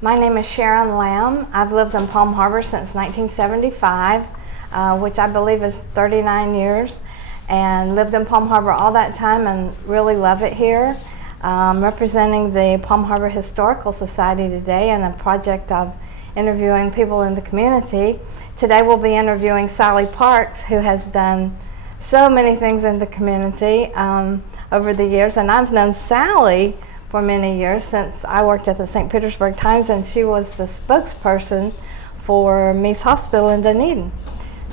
My name is Sharon Lamb. I've lived in Palm Harbor since 1975, which I believe is 39 years, and lived in Palm Harbor all that time and really love it here. Representing the Palm Harbor Historical Society today in a project of interviewing people in the community. Today we'll be interviewing Sallie Parks, who has done so many things in the community over the years, and I've known Sallie for many years since I worked at the St. Petersburg Times, and she was the spokesperson for Mease Hospital in Dunedin.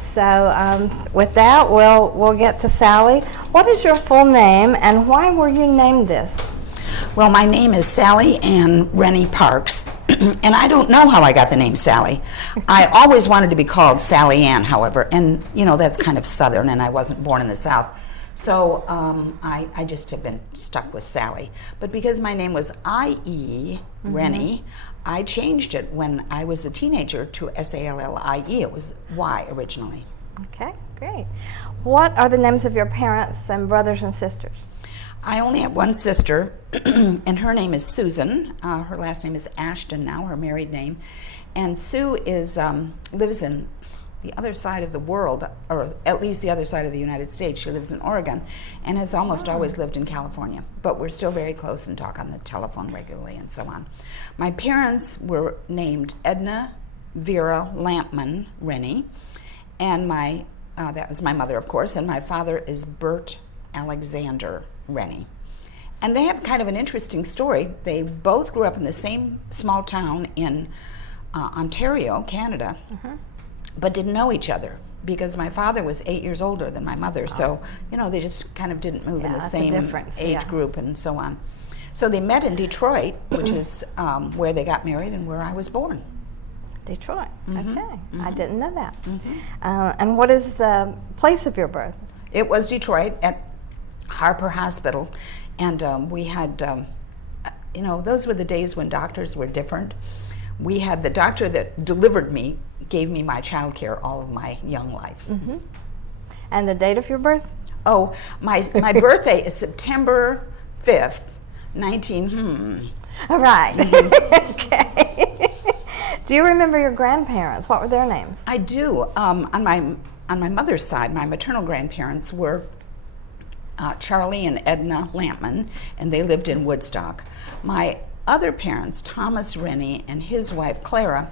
So with that, we'll get to Sallie. What is your full name, and why were you named this? Well, my name is Sallie Ann Rennie Parks, and I don't know how I got the name Sallie. I always wanted to be called Sallie Ann, however, and that's kind of Southern, and I wasn't born in the South. So I just have been stuck with Sallie. But because my name was I.E. Rennie, I changed it when I was a teenager to S-A-L-L-I-E. It was Y originally. Okay, great. What are the names of your parents and brothers and sisters? I only have one sister, and her name is Susan. Her last name is Ashton now, her married name. And Sue lives in the other side of the world, or at least the other side of the United States. She lives in Oregon and has almost always lived in California. But we're still very close and talk on the telephone regularly and so on. My parents were named Edna Vera Lampman Rennie, and that was my mother, of course, and my father is Bert Alexander Rennie. And they have kind of an interesting story. They both grew up in the same small town in Ontario, Canada, but didn't know each other because my father was 8 years older than my mother. So, they just kind of didn't move in the same age group and so on. So they met in Detroit, which is where they got married and where I was born. Detroit, okay. I didn't know that. And what is the place of your birth? It was Detroit at Harper Hospital, and we had, those were the days when doctors were different. We had the doctor that delivered me, gave me my child care all of my young life. And the date of your birth? Oh, my birthday is September 5th, All right. Okay. Do you remember your grandparents? What were their names? I do. On my mother's side, my maternal grandparents were Charlie and Edna Lampman, and they lived in Woodstock. My other parents, Thomas Rennie and his wife Clara,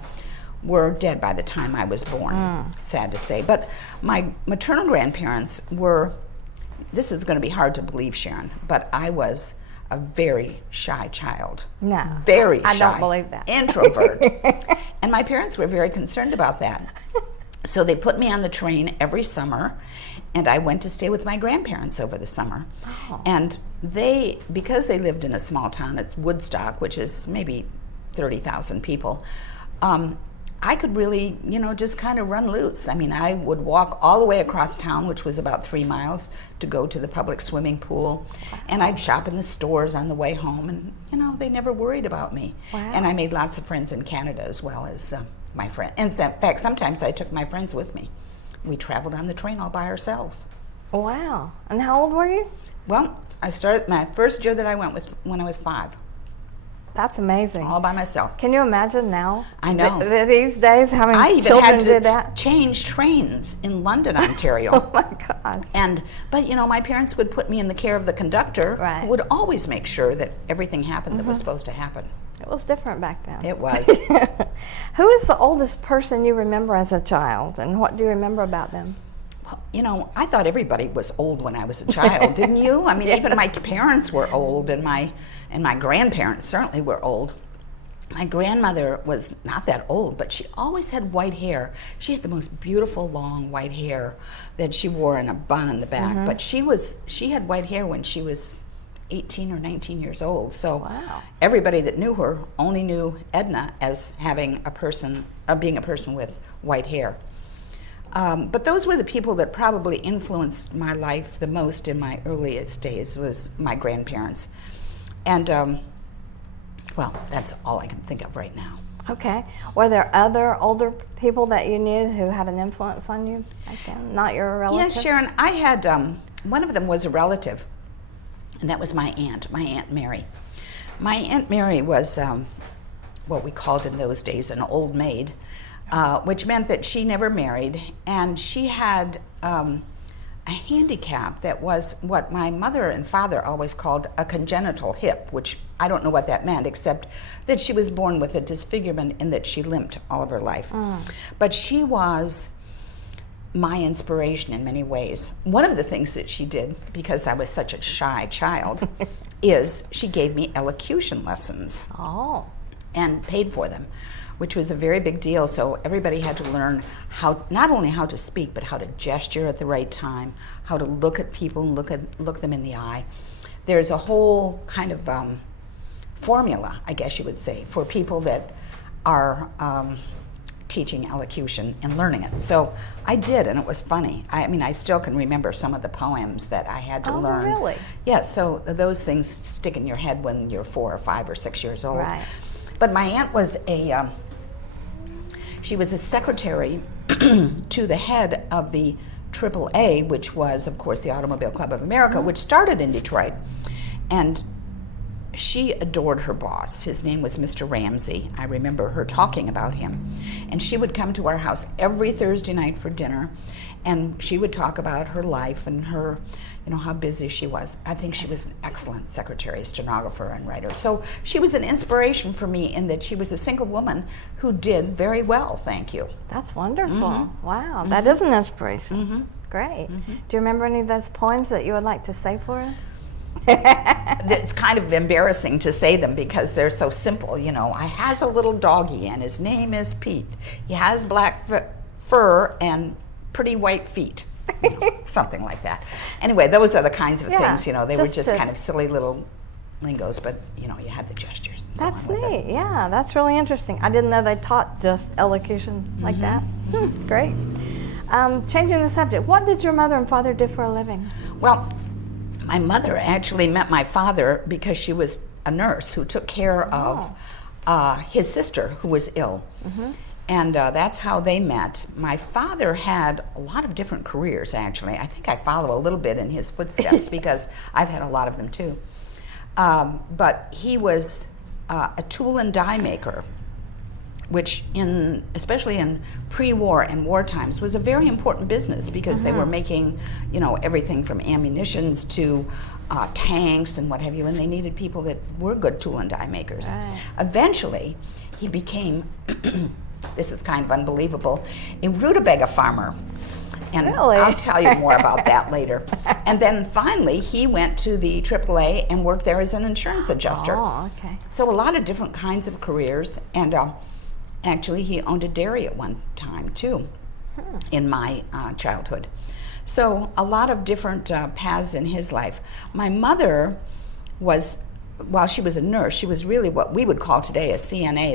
were dead by the time I was born, sad to say. But my maternal grandparents this is going to be hard to believe, Sharon, but I was a very shy child. No. Very shy. I don't believe that. Introvert. And my parents were very concerned about that. So they put me on the train every summer, and I went to stay with my grandparents over the summer. And because they lived in a small town, it's Woodstock, which is maybe 30,000 people, I could really, just kind of run loose. I mean, I would walk all the way across town, which was about 3 miles, to go to the public swimming pool. And I'd shop in the stores on the way home, and, they never worried about me. Wow. And I made lots of friends in Canada as well as my friends. In fact, sometimes I took my friends with me. We traveled on the train all by ourselves. Wow. And how old were you? Well, I started, my first year that I went was when I was 5. That's amazing. All by myself. Can you imagine now? I know. These days, how many I even children had did to that? change trains in London, Ontario. Oh my gosh. But my parents would put me in the care of the conductor, who would always make sure that everything happened that was supposed to happen. It was different back then. It was. Who is the oldest person you remember as a child, and what do you remember about them? Well, I thought everybody was old when I was a child, didn't you? I mean, even my parents were old, and my grandparents certainly were old. My grandmother was not that old, but she always had white hair. She had the most beautiful long white hair that she wore in a bun in the back. But she had white hair when she was 18 or 19 years old. So everybody that knew her only knew Edna as being a person with white hair. But those were the people that probably influenced my life the most in my earliest days, was my grandparents. And, that's all I can think of right now. Okay. Were there other older people that you knew who had an influence on you back then? Not your relatives? Yes, Sharon. I had, one of them was a relative, and that was my Aunt Mary. My Aunt Mary was what we called in those days an old maid, which meant that she never married, and she had a handicap that was what my mother and father always called a congenital hip, which I don't know what that meant, except that she was born with a disfigurement and that she limped all of her life. But she was my inspiration in many ways. One of the things that she did, because I was such a shy child, is she gave me elocution lessons. Oh. And paid for them, which was a very big deal. So everybody had to learn how, not only how to speak, but how to gesture at the right time, how to look at people and look them in the eye. There's a whole kind of formula, I guess you would say, for people that are teaching elocution and learning it. So I did, and it was funny. I mean, I still can remember some of the poems that I had to learn. Oh, really? Yeah, so those things stick in your head when you're 4 or 5 or 6 years old. Right. But my aunt was she was a secretary to the head of the AAA, which was, of course, the Automobile Club of America, which started in Detroit. And she adored her boss. His name was Mr. Ramsey. I remember her talking about him. And she would come to our house every Thursday night for dinner, and she would talk about her life and her, how busy she was. I think she was an excellent secretary, stenographer, and writer. So she was an inspiration for me in that she was a single woman who did very well, thank you. That's wonderful. Wow, that is an inspiration. Great. Do you remember any of those poems that you would like to say for us? It's kind of embarrassing to say them because they're so simple. I has a little doggy and his name is Pete. He has black fur and pretty white feet. Something like that. Anyway, those are the kinds of things, they were just kind of silly little lingos, but you had the gestures and so That's on. neat. Yeah, that's really interesting. I didn't know they taught just elocution like that. Great. Changing the subject, what did your mother and father do for a living? Well, my mother actually met my father because she was a nurse who took care of his sister who was ill. And that's how they met. My father had a lot of different careers, actually. I think I follow a little bit in his footsteps because I've had a lot of them too. But he was a tool and die maker, which especially in pre-war and war times was a very important business because they were making, everything from ammunitions to tanks and what have you, and they needed people that were good tool and die makers. Right. Eventually, he became, this is kind of unbelievable, a rutabaga farmer. And Really? I'll tell you more about that later. And then finally, he went to the AAA and worked there as an insurance adjuster. Oh, okay. So a lot of different kinds of careers, and actually he owned a dairy at one time too, in my childhood. So a lot of different paths in his life. My mother was, while she was a nurse, she was really what we would call today a CNA.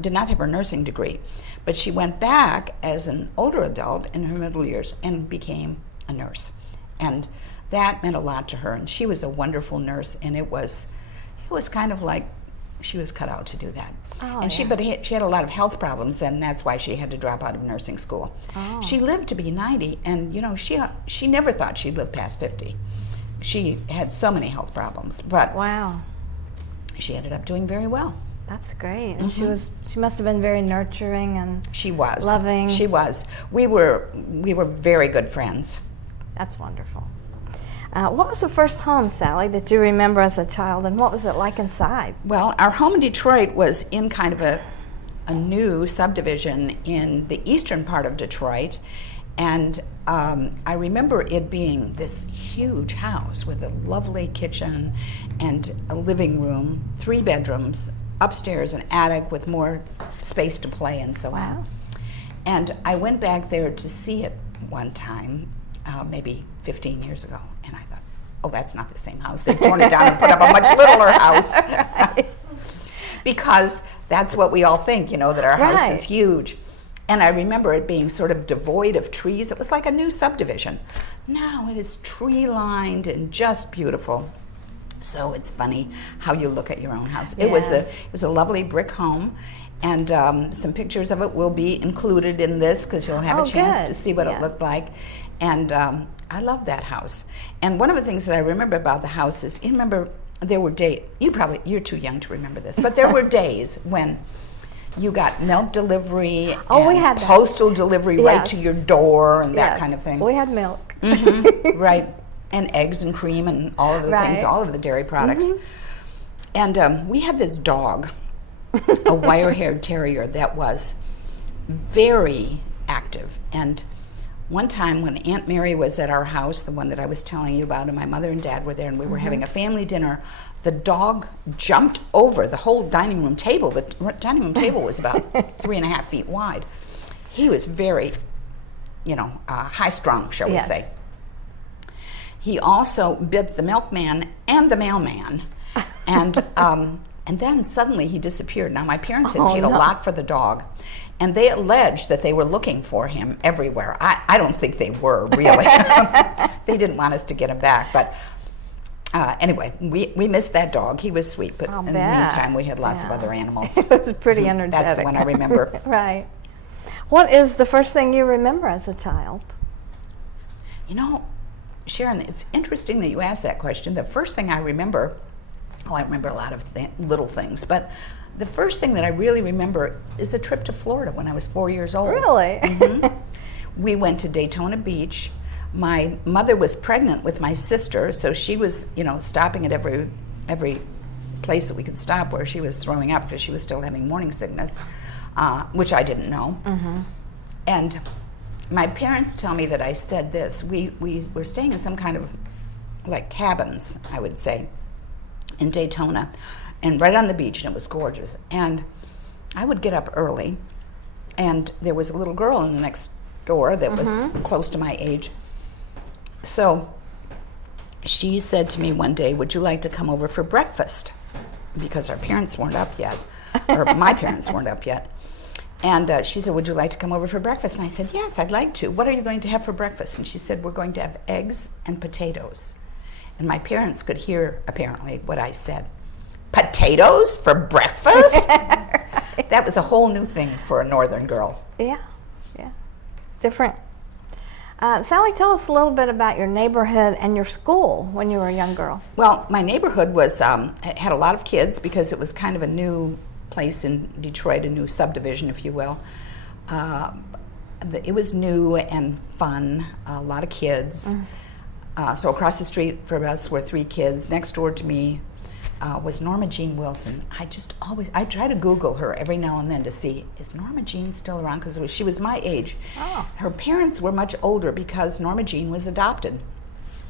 Did not have her nursing degree, but she went back as an older adult in her middle years and became a nurse, and that meant a lot to her. And she was a wonderful nurse, and it was kind of like she was cut out to do that. Oh, and she had a lot of health problems, and that's why she had to drop out of nursing school. Oh. She lived to be 90, and she never thought she'd live past 50. She had so many health problems, but Wow. she ended up doing very well. That's great. And she must have been very nurturing and She was loving. She was. We were very good friends. That's wonderful. What was the first home, Sally, that you remember as a child, and what was it like inside? Well, our home in Detroit was in kind of a new subdivision in the eastern part of Detroit, and I remember it being this huge house with a lovely kitchen and a living room, 3 bedrooms, upstairs an attic with more space to play and so on. And I went back there to see it one time, maybe 15 years ago, and I thought, oh, that's not the same house. They've torn it down and put up a much littler house. Because that's what we all think, that our house is huge. And I remember it being sort of devoid of trees. It was like a new subdivision. Now it is tree-lined and just beautiful. So it's funny how you look at your own house. It was a lovely brick home, and some pictures of it will be included in this because you'll have a chance to see what it looked like. And I love that house. And one of the things that I remember about the house is, you remember there were days, you're too young to remember this, but there were days when you got milk delivery and we had postal delivery right to your door and that Yes. kind of thing. We had milk. Right, and eggs and cream and all of the things, all of the dairy products. And we had this dog, a wire-haired terrier that was very active. And one time when Aunt Mary was at our house, the one that I was telling you about, and my mother and dad were there, and we were having a family dinner, the dog jumped over the whole dining room table. The dining room table was about 3.5 feet wide. He was very, high-strung, shall we say. He also bit the milkman and the mailman, and then suddenly he disappeared. Now, my parents had paid a lot for the dog, and they alleged that they were looking for him everywhere. I don't think they were, really. They didn't want us to get him back, but anyway, we missed that dog. He was sweet, but in the meantime, we had lots of other animals. It was pretty energetic. That's the one I remember. Right. What is the first thing you remember as a child? Sharon, it's interesting that you asked that question. The first thing I remember, I remember a lot of little things, but the first thing that I really remember is a trip to Florida when I was 4 years old. Really? We went to Daytona Beach. My mother was pregnant with my sister, so she was, stopping at every place that we could stop where she was throwing up because she was still having morning sickness, which I didn't know. And my parents tell me that I said this. We were staying in some kind of like cabins, I would say, in Daytona, and right on the beach, and it was gorgeous. And I would get up early, and there was a little girl in the next door that was close to my age. So she said to me one day, "Would you like to come over for breakfast?" Because our parents weren't up yet, or my parents weren't up yet. And she said, "Would you like to come over for breakfast?" And I said, "Yes, I'd like to. What are you going to have for breakfast?" And she said, "We're going to have eggs and potatoes." And my parents could hear, apparently, what I said. Potatoes for breakfast? That was a whole new thing for a northern girl. Yeah. Different. Sallie, tell us a little bit about your neighborhood and your school when you were a young girl. Well, my neighborhood was had a lot of kids because it was kind of a new place in Detroit, a new subdivision, if you will. It was new and fun, a lot of kids. So across the street from us were 3 kids. Next door to me was Norma Jean Wilson. I try to Google her every now and then to see, is Norma Jean still around? Because she was my age. Her parents were much older because Norma Jean was adopted.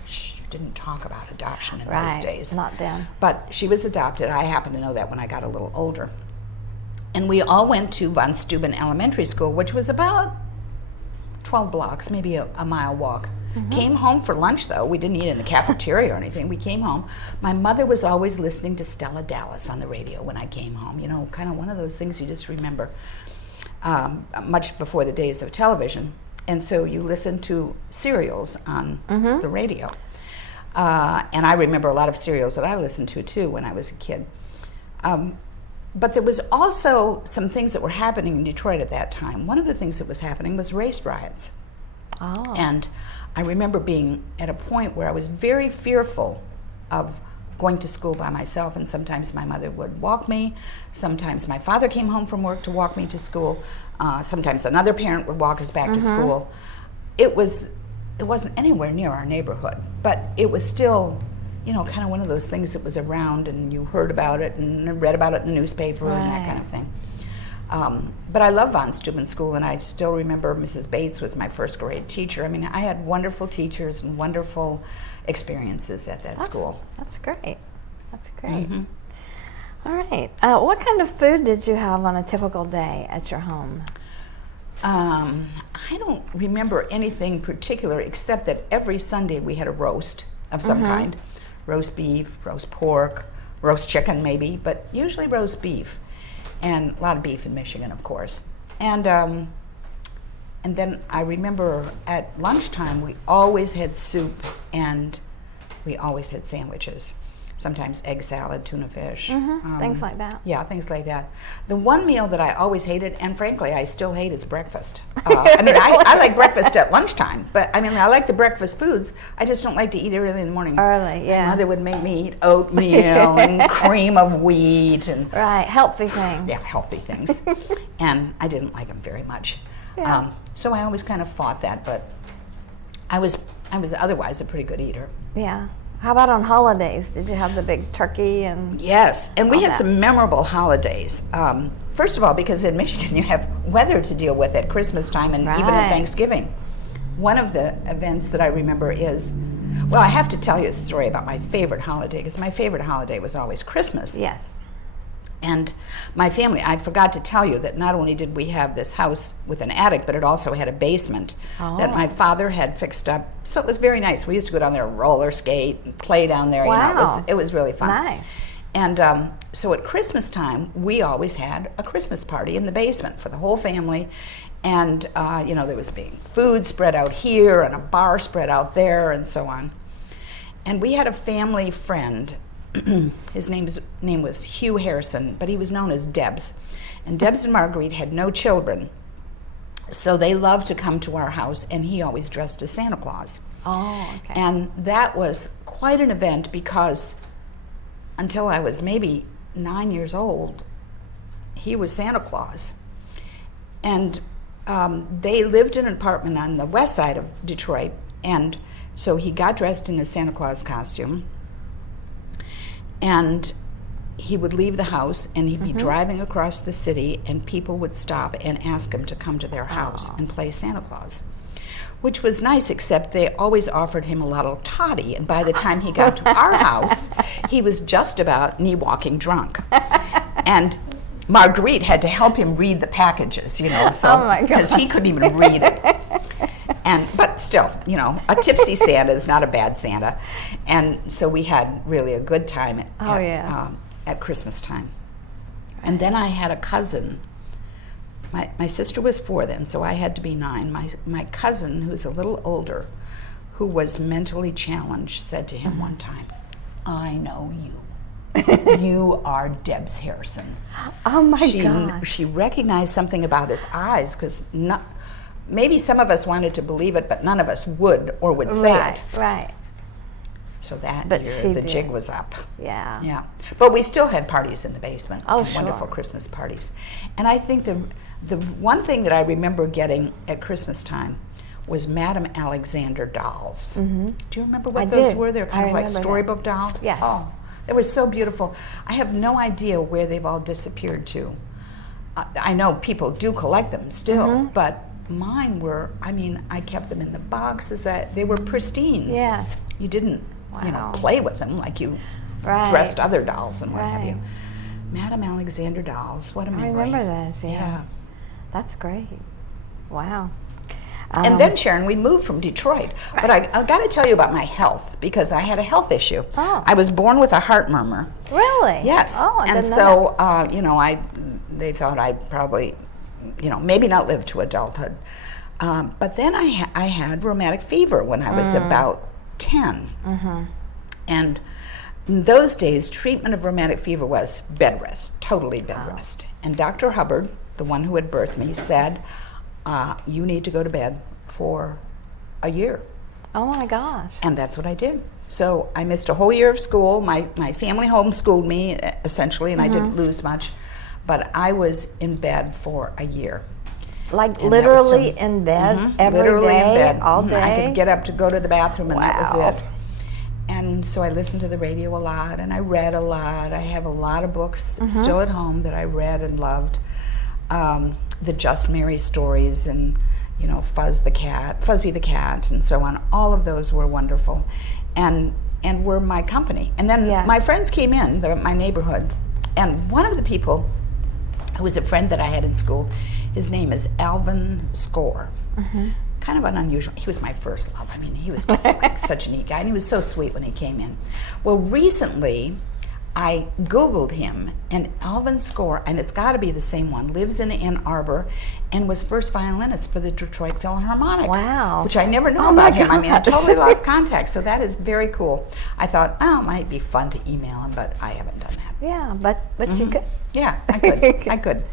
She didn't talk about adoption in those days. Not then. But she was adopted. I happened to know that when I got a little older. And we all went to Von Steuben Elementary School, which was about 12 blocks, maybe a mile walk. Came home for lunch, though. We didn't eat in the cafeteria or anything. We came home. My mother was always listening to Stella Dallas on the radio when I came home. Kind of one of those things you just remember, much before the days of television. And so you listen to serials on the radio. And I remember a lot of serials that I listened to, too, when I was a kid. But there was also some things that were happening in Detroit at that time. One of the things that was happening was race riots. And I remember being at a point where I was very fearful of going to school by myself, and sometimes my mother would walk me, sometimes my father came home from work to walk me to school, sometimes another parent would walk us back to school. It wasn't anywhere near our neighborhood, but it was still, kind of one of those things that was around, and you heard about it and read about it in the newspaper and that kind of thing. But I love Von Steuben School, and I still remember Mrs. Bates was my first grade teacher. I mean, I had wonderful teachers and wonderful experiences at that school. That's great. All right. What kind of food did you have on a typical day at your home? I don't remember anything particular except that every Sunday we had a roast of some kind. Roast beef, roast pork, roast chicken maybe, but usually roast beef. And a lot of beef in Michigan, of course. And then I remember at lunchtime we always had soup and we always had sandwiches. sometimes egg salad, tuna fish. Things like that. Yeah, things like that. The one meal that I always hated, and frankly I still hate, is breakfast. I mean, I like breakfast at lunchtime, but I mean, I like the breakfast foods. I just don't like to eat it early in the morning. Early, yeah. My mother would make me eat oatmeal and cream of wheat and Right, healthy things. yeah, healthy things. And I didn't like them very much. Yeah. So I always kind of fought that, but I was otherwise a pretty good eater. Yeah. How about on holidays? Did you have the big turkey and? Yes, and we all had that? some memorable holidays. First of all, because in Michigan you have weather to deal with at Christmas time and even at Right. Thanksgiving. One of the events that I remember is, well, I have to tell you a story about my favorite holiday, because my favorite holiday was always Christmas. Yes. And my family, I forgot to tell you that not only did we have this house with an attic, but it also had a basement that my father had fixed up. So it was very nice. We used to go down there and roller skate and play down there. Wow. You know, it was really fun. Nice. And so at Christmas time, we always had a Christmas party in the basement for the whole family. And, you know, there was being food spread out here and a bar spread out there and so on. And we had a family friend. His name was Hugh Harrison, but he was known as Debs. And Debs and Marguerite had no children, so they loved to come to our house, and he always dressed as Santa Claus. Oh, okay. And that was quite an event, because until I was maybe 9 years old, he was Santa Claus. And they lived in an apartment on the west side of Detroit, and so he got dressed in his Santa Claus costume. And he would leave the house, and he'd be driving across the city, and people would stop and ask him to come to their house and play Santa Claus, which was nice, except they always offered him a lot of toddy, and by the time he got to our house, he was just about knee-walking drunk. And Marguerite had to help him read the packages, you know, so Oh my because he couldn't even read it. But still, you know, a tipsy Santa is not a bad Santa. And so we had really a good time at Christmas time. And then I had a cousin. My sister was 4 then, so I had to be 9. My cousin, who's a little older, who was mentally challenged, said to him one time, "I know you. You are Debs Harrison." Oh my gosh. She recognized something about his eyes, because maybe some of us wanted to believe it, but none of us would or would say it. Right. So that But year, she the did. jig was up. Yeah. Yeah. But we still had parties in the basement. Oh, and sure. Wonderful Christmas parties. And I think the one thing that I remember getting at Christmas time was Madame Alexander dolls. Do you remember what I those did. were? They're kind I of like remember that. storybook dolls. Yes. Oh, they were so beautiful. I have no idea where they've all disappeared to. I know people do collect them still, but mine were, I mean, I kept them in the boxes. They were pristine. Yes. You didn't, you know, Wow. play with them like you Right. dressed other dolls and what have you. Right. Madame Alexander dolls, what a I memory. remember those, yeah. That's great. Wow. And then, Sharon, we moved from Detroit. But I got to tell you about my health, because I had a health issue. Oh. I was born with a heart murmur. Really? Yes. Oh, I and didn't so, know you know, they thought I'd probably, you know, maybe not live to adulthood. But then I had rheumatic fever when I was about 10. And in those days, treatment of rheumatic fever was bed rest, totally bed rest. And Dr. Hubbard, the one who had birthed me, said, you need to go to bed for a year. Oh my gosh. And that's what I did. So I missed a whole year of school. My family homeschooled me, essentially, and I didn't lose much. But I was in bed for a year. Like And literally that was in bed every literally day, in bed. all Mhm. day? I could get up to go to the bathroom, and that was Wow. it. And so I listened to the radio a lot, and I read a lot. I have a lot of books still at home that I read and loved. The Just Mary stories, and you know, Fuzzy the cat, and so on. All of those were wonderful, and were my company. And then Yes. my friends came in, my neighborhood, and one of the people who was a friend that I had in school, his name is Alvin Score. Kind of an unusual, he was my first love. I mean, he was just like such a neat guy, and he was so sweet when he came in. Well, recently, I Googled him, and Alvin Score, and it's got to be the same one, lives in Ann Arbor and was first violinist for the Detroit Philharmonic. Wow. Which I never knew Oh about my him. I mean, I gosh. totally lost contact, so that is very cool. I thought, it might be fun to email him, but I haven't done that. Yeah, but you could. Yeah, I could. I could.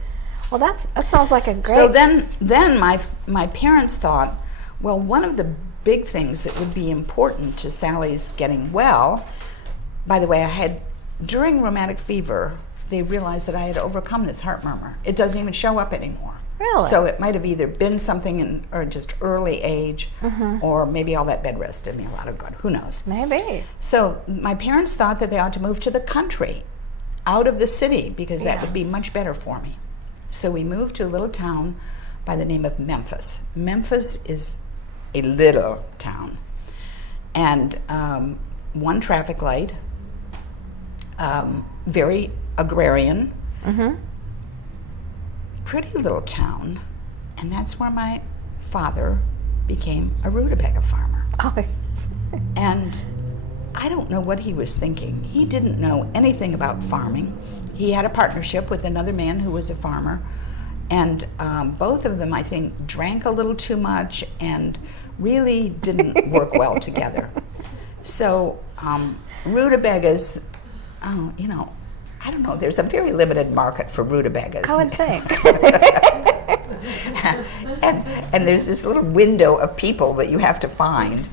Well, that sounds like a great. So then my parents thought, well, one of the big things that would be important to Sallie's getting well, by the way, during rheumatic fever, they realized that I had overcome this heart murmur. It doesn't even show up anymore. Really? So it might have either been something or just early age, or maybe all that bed rest did me a lot of good. Who knows? Maybe. So my parents thought that they ought to move to the country, out of the city, because that would be much better for me. So we moved to a little town by the name of Memphis. Memphis is a little town, and one traffic light, very agrarian, pretty little town, and that's where my father became a rutabaga farmer. Oh. And I don't know what he was thinking. He didn't know anything about farming. He had a partnership with another man who was a farmer, and both of them, I think, drank a little too much and really didn't work well together. So rutabagas, I don't know, there's a very limited market for rutabagas. I would think. and there's this little window of people that you have to find.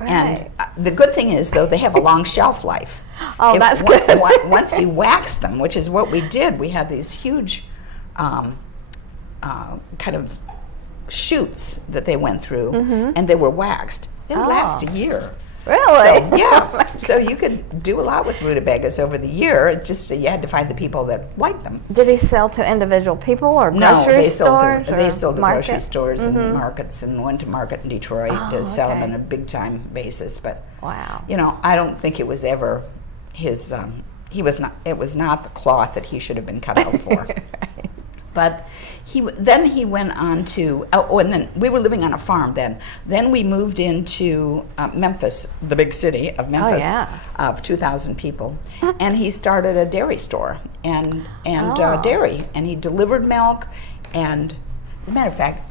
Right. And the good thing is, though, they have a long shelf life. Oh, that's good. Once you wax them, which is what we did, we had these huge kind of shoots that they went through, and they were waxed. They would last a year. Really? So, yeah. So you could do a lot with rutabagas over the year. It's just you had to find the people that liked them. Did he sell to individual people or grocery No, stores? they sold to market? grocery stores and markets, and went to market in Detroit to sell them on a big time basis. But Wow. I don't think it was ever his. It was not the cloth that he should have been cut out for. Right. But then he went on to, and then we were living on a farm then. Then we moved into Memphis, the big city of Memphis, of 2,000 people. And he started a dairy store and dairy. And he delivered milk. And as a matter of fact,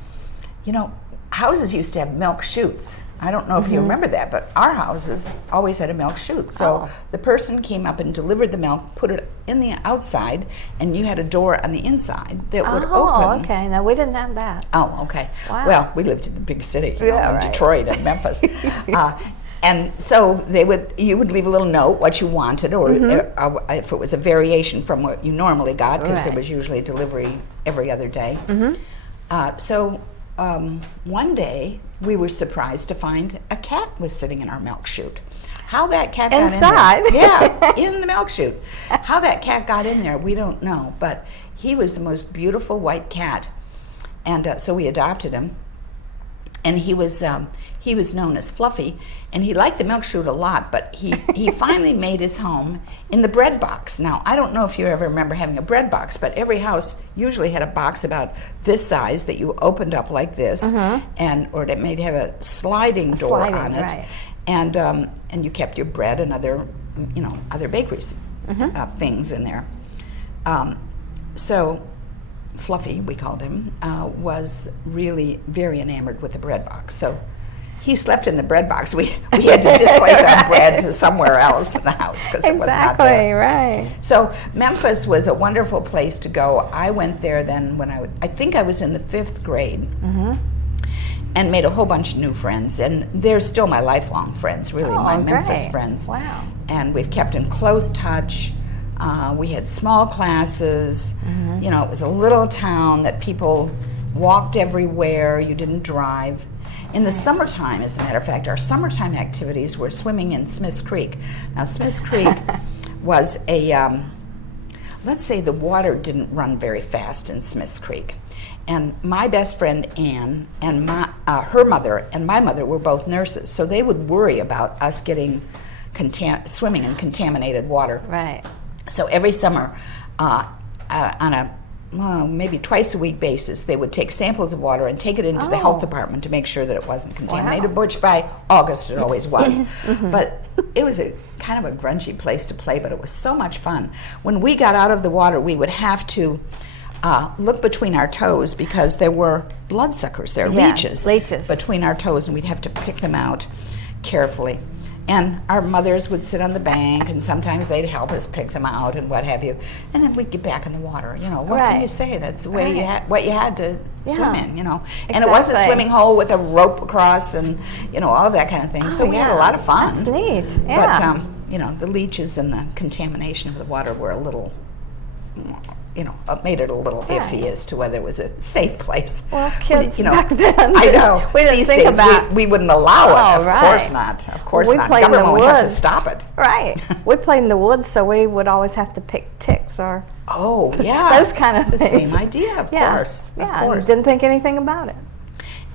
houses used to have milk chutes. I don't know if you remember that, but our houses always had a milk chute. So the person came up and delivered the milk, put it in the outside, and you had a door on the inside that would open. Oh, okay. No, we didn't have that. Oh, okay. Wow. Well, we lived in the big city, in right. Detroit and Memphis. And so you would leave a little note what you wanted, or if it was a variation from what you normally got, because there was usually delivery every other day. So one day we were surprised to find a cat was sitting in our milk chute. How that cat got Inside? in there? Yeah, in the milk chute. How that cat got in there, we don't know, but he was the most beautiful white cat, and so we adopted him. And he was known as Fluffy, and he liked the milk chute a lot, but he finally made his home in the bread box. Now, I don't know if you ever remember having a bread box, but every house usually had a box about this size that you opened up like this, or it may have a sliding door on it, right. And you kept your bread and other bakeries things in there. So Fluffy, we called him, was really very enamored with the bread box. So he slept in the bread box. We had to displace our bread to somewhere else in the house because it was not there. Right. So Memphis was a wonderful place to go. I went there then when I think I was in the 5th grade, and made a whole bunch of new friends. And they're still my lifelong friends, really, my Memphis friends. Wow. And we've kept in close touch. We had small classes. It was a little town that people walked everywhere. You didn't drive. In the summertime, as a matter of fact, our summertime activities were swimming in Smith's Creek. Now, Smith's Creek was let's say the water didn't run very fast in Smith's Creek. And my best friend, Ann, and her mother and my mother were both nurses, so they would worry about us getting swimming in contaminated water. Right. So every summer, on a maybe twice a week basis, they would take samples of water and take it into the health department to make sure that it wasn't contaminated, Wow. which by August it always was. But it was a kind of a grungy place to play, but it was so much fun. When we got out of the water, we would have to look between our toes because there were bloodsuckers there, Yes, leeches. between our toes, and we'd have to pick them out carefully. And our mothers would sit on the bank, and sometimes they'd help us pick them out and what have you. And then we'd get back in the water. You know, what can you say? That's the way you had, what you had to swim in, you know. And it was a swimming hole with a rope across and, you know, all of that kind of thing. So we had a lot of fun. That's neat. Yeah. But, you know, the leeches and the contamination of the water were a little, you know, made it a little iffy as to whether it was a safe place. Well, kids you know, back then, I know. we didn't These think days about. we wouldn't allow it. Of right. course not. Of course We not. played in the Government would have to woods. stop it. Right. We played in the woods, so we would always have to pick ticks or Oh, yeah. those kind of the things. same idea, of Yeah. course. Yeah. Of and course. didn't think anything about it.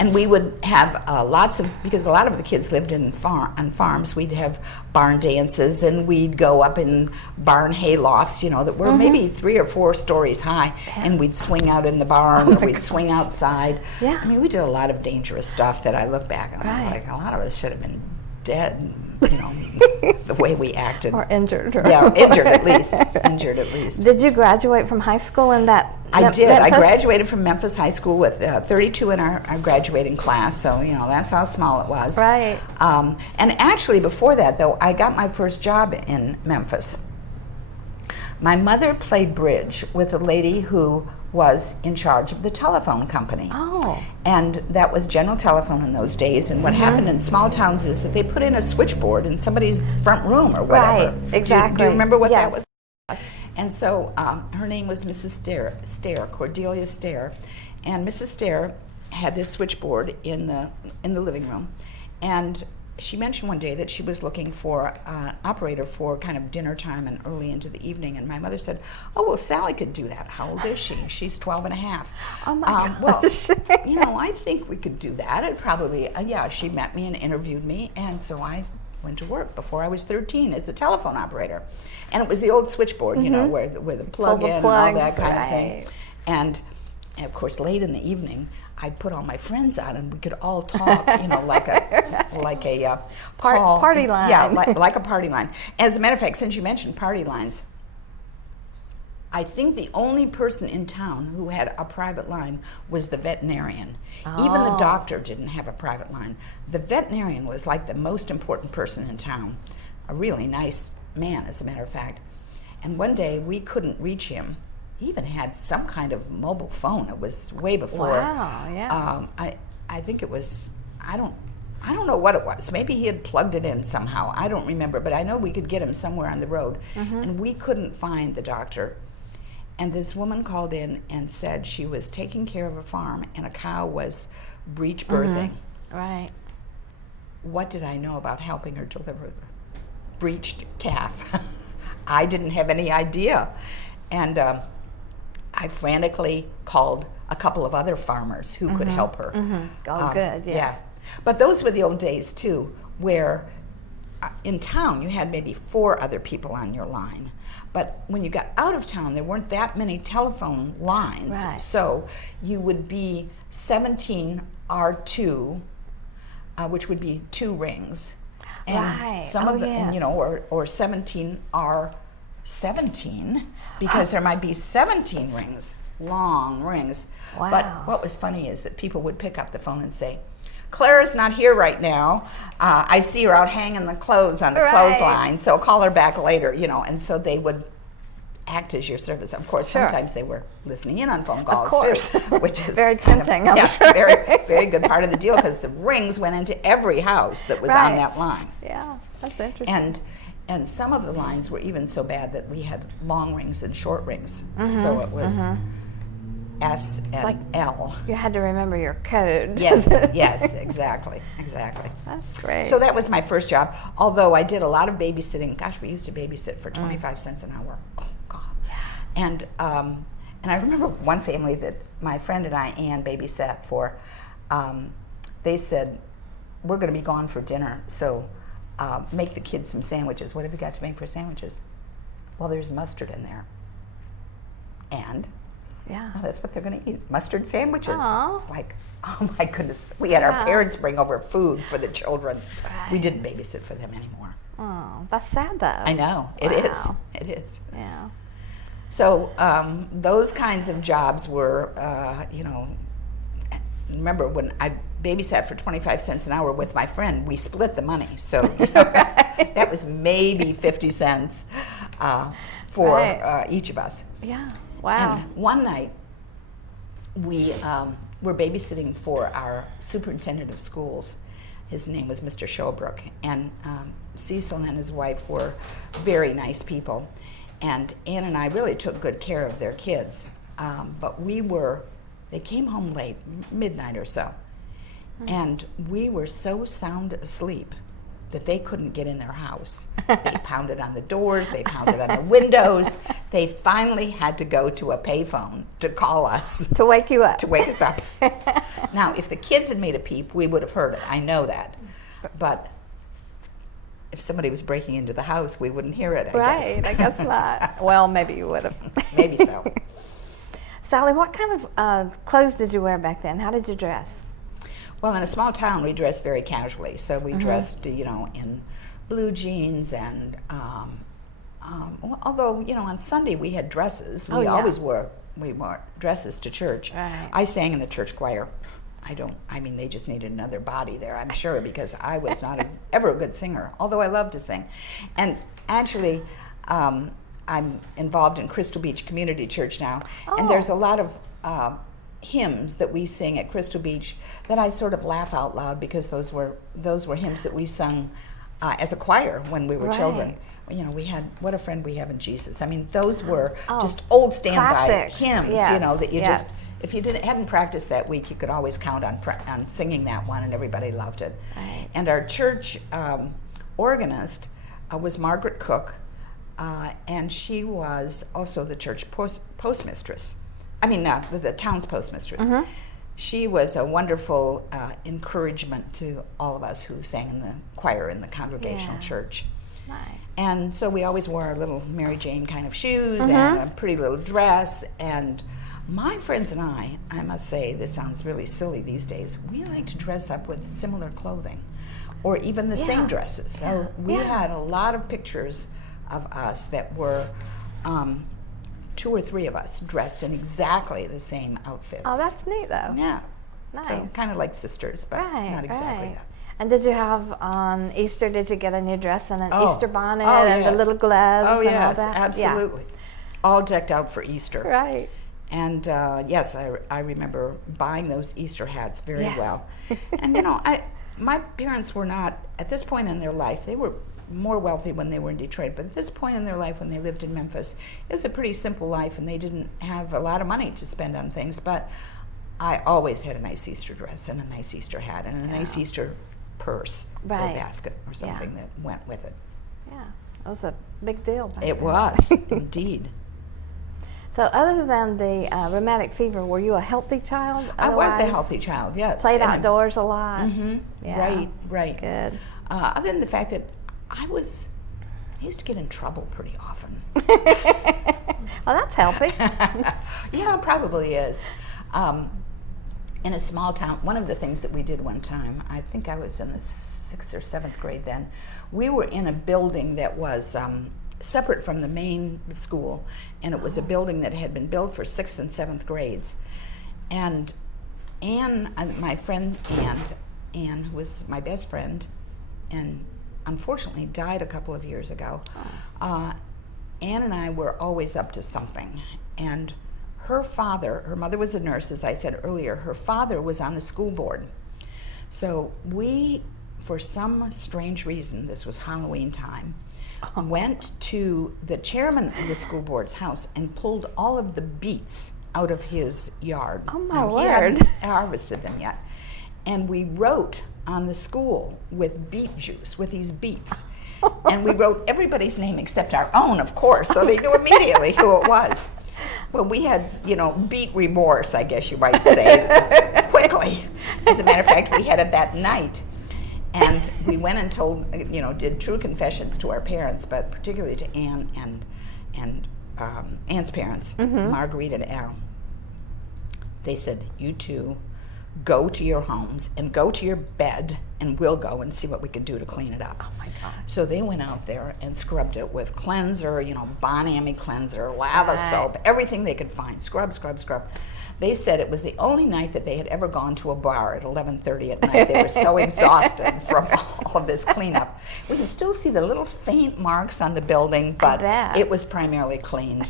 And we would have lots of, because a lot of the kids lived on farms, we'd have barn dances, and we'd go up in barn hay lofts, you know, that were maybe 3 or 4 stories high, and we'd swing out in the barn, or we'd swing outside. Yeah. I mean, we did a lot of dangerous stuff that I look back and I'm like, a lot of us should have been dead, you know, the way we acted. Or injured. Yeah, injured at least. Injured at least. Did you graduate from high school in that? I did. I Memphis? graduated from Memphis High School with 32 in our graduating class, so, you know, that's how small it was. Right. And actually, before that, though, I got my first job in Memphis. My mother played bridge with a lady who was in charge of the telephone company. Oh. And that was General Telephone in those days. And what happened in small towns is that they put in a switchboard in somebody's front room or whatever. Right, exactly. Do you remember what that Yes. was? And so her name was Mrs. Stair, Cordelia Stair, and Mrs. Stair had this switchboard in the living room, and she mentioned one day that she was looking for an operator for kind of dinner time and early into the evening, and my mother said, "Oh, well, Sally could do that." How old is she? She's 12 and a half. Oh my Well, gosh. you know, I think we could do that. It probably, yeah, she met me and interviewed me, and so I went to work before I was 13 as a telephone operator. And it was the old switchboard, you know, where the plug in and all that kind of thing. And of course, late in the evening, I'd put all my friends on, and we could all talk, you know, like a call. Party line. Yeah, like a party line. As a matter of fact, since you mentioned party lines, I think the only person in town who had a private line was the veterinarian. Even the doctor didn't have a private line. The veterinarian was like the most important person in town, a really nice man, as a matter of fact. And one day we couldn't reach him. He even had some kind of mobile phone. It was way before. Wow, yeah. I think it was, I don't know what it was. Maybe he had plugged it in somehow. I don't remember, but I know we could get him somewhere on the road. And we couldn't find the doctor. And this woman called in and said she was taking care of a farm and a cow was breech birthing. Right. What did I know about helping her deliver the breeched calf? I didn't have any idea. And I frantically called a couple of other farmers who could help her. Oh, good. Yeah. But those were the old days, too, where in town you had maybe 4 other people on your line. But when you got out of town, there weren't that many telephone lines. Right. So you would be 17R2, which would be 2 rings. And Right. some of the, and, you know, or 17R17, because there might be 17 rings, long rings. Wow. But what was funny is that people would pick up the phone and say, "Clara's not here right now. I see her out hanging the clothes on the clothesline, so call her back later," you know. And so they would act as your service. Of course, sometimes they were listening in on phone calls too, which is very tempting. Kind of, I'm sure. very, very good part of the deal, because the rings went into every house that was on that line. Yeah, that's interesting. And some of the lines were even so bad that we had long rings and short rings. So it was S and L. You had to remember your code. Yes, yes, exactly. That's great. So that was my first job, although I did a lot of babysitting. Gosh, we used to babysit for 25 cents an hour. Oh, God. And I remember one family that my friend and I, Ann, babysat for, they said, "We're going to be gone for dinner, so make the kids some sandwiches." "What have you got to make for sandwiches?" "Well, there's mustard in there." "And?" Yeah. Oh, that's what they're going to eat. Mustard sandwiches. Aw. It's like, oh my goodness. We had our Yeah. parents bring over food for the children. Right. We didn't babysit for them anymore. Oh, that's sad though. I know. It is. Wow. It is. Yeah. So those kinds of jobs were, remember when I babysat for 25 cents an hour with my friend, we split the money. So that was maybe 50 cents for Right. each of us. Yeah. Wow. And one night, we were babysitting for our superintendent of schools. His name was Mr. Showbrook, and Cecil and his wife were very nice people. And Ann and I really took good care of their kids. But they came home late, midnight or so, and we were so sound asleep that they couldn't get in their house. They pounded on the doors, they pounded on the windows. They finally had to go to a payphone to call us. To wake you up. To wake us up. Now, if the kids had made a peep, we would have heard it. I know that. But if somebody was breaking into the house, we wouldn't hear it, I Right. guess. I guess not. Well, maybe you would have. Maybe so. Sally, what kind of clothes did you wear back then? How did you dress? Well, in a small town, we dressed very casually. So we dressed, in blue jeans and, although, on Sunday we had dresses. Oh, We yeah. always wore dresses to church. Right. I sang in the church choir. They just needed another body there, I'm sure, because I was not ever a good singer, although I love to sing. And actually, I'm involved in Crystal Beach Community Church now, and there's a lot of hymns that we sing at Crystal Beach that I sort of laugh out loud because those were hymns that we sung as a choir when we were children. We had What a Friend We Have in Jesus. I mean, those were just old standby classics. hymns, Yes, that you yes. just, if you hadn't practiced that week, you could always count on singing that one, and everybody loved it. Right. And our church organist was Margaret Cook, and she was also the church postmistress. The town's postmistress. She was a wonderful encouragement to all of us who sang in the choir in the Congregational Yeah. Church. Nice. And so we always wore our little Mary Jane kind of shoes and a pretty little dress. And my friends and I must say, this sounds really silly these days, we like to dress up with similar clothing or even the same dresses. So we had a lot of pictures of us that were 2 or 3 of us dressed in exactly the same outfits. Oh, that's neat though. Yeah. Nice. So kind of like sisters, but not exactly that. And did you have on Easter, did you get a new dress and an Easter bonnet Oh, and the yes. little gloves Oh, and all yes, that? absolutely. All decked out for Easter. Yeah. Right. And yes, I remember buying those Easter hats very Yes. well. And my parents were not, at this point in their life, they were more wealthy when they were in Detroit, but at this point in their life when they lived in Memphis, it was a pretty simple life and they didn't have a lot of money to spend on things, but I always had a nice Easter dress and a nice Easter hat and a nice Easter purse or basket or something that went with it. Yeah. It was a big deal back It then. was, indeed. So other than the rheumatic fever, were you a healthy child? I was a otherwise? healthy child, yes. Played And outdoors a lot? Yeah. Right. Good. Other than the fact that I used to get in trouble pretty often. Well, that's healthy. Yeah, it probably is. In a small town, one of the things that we did one time, I think I was in the 6th or 7th grade then, we were in a building that was separate from the main school, and it was a building that had been built for 6th and 7th grades. And Ann, my friend Ann, who was my best friend, and unfortunately died a couple of years ago, Ann and I were always up to something. And her mother was a nurse, as I said earlier. Her father was on the school board. So we, for some strange reason, this was Halloween time, went to the chairman of the school board's house and pulled all of the beets out of his yard. Oh, my Now, he word. hadn't harvested them yet. And we wrote on the school with beet juice, with these beets. And we wrote everybody's name except our own, of course, so they knew immediately who it was. Well, we had, beet remorse, I guess you might say, quickly. As a matter of fact, we had it that night. And we went and told, did true confessions to our parents, but particularly to Ann and Ann's parents, Marguerite and Al. they said, you two go to your homes and go to your bed, and we'll go and see what we can do to clean it up. Oh my gosh. So they went out there and scrubbed it with cleanser, Bon-Ami cleanser, lava soap, everything they could find. Scrub, scrub, scrub. They said it was the only night that they had ever gone to a bar at 11:30 at night. They were so exhausted from all of this cleanup. We can still see the little faint marks on the building, but it was primarily cleaned.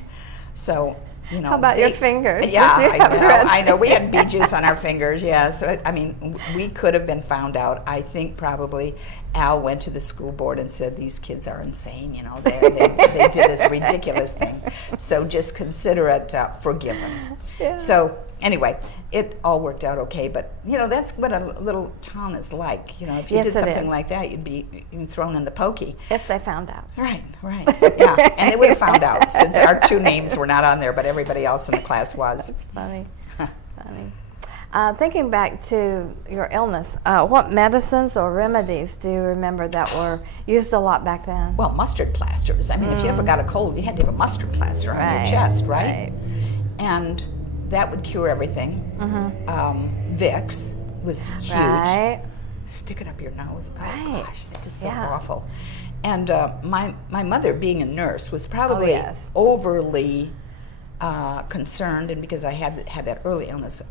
So, how about your fingers? Yeah, I know. We had bee juice on our fingers, yeah. So, I mean, we could have been found out. I think probably Al went to the school board and said, these kids are insane, they did this ridiculous thing. So just consider it forgiven. Yeah. So anyway, it all worked out okay, but that's what a little town is like. If you did something like that, you'd be thrown in the pokey. If they found out. Right, yeah, and they would have found out since our 2 names were not on there, but everybody else in the class was. That's funny, funny. Thinking back to your illness, what medicines or remedies do you remember that were used a lot back then? Well, mustard plasters. I mean, if you ever got a cold, you had to have a mustard plaster on your chest, right? And that would cure everything. Vicks was huge. Right. Stick it up your nose. Oh gosh, that's just so awful. And my mother, being a nurse, was probably overly concerned, and because I had that early illness,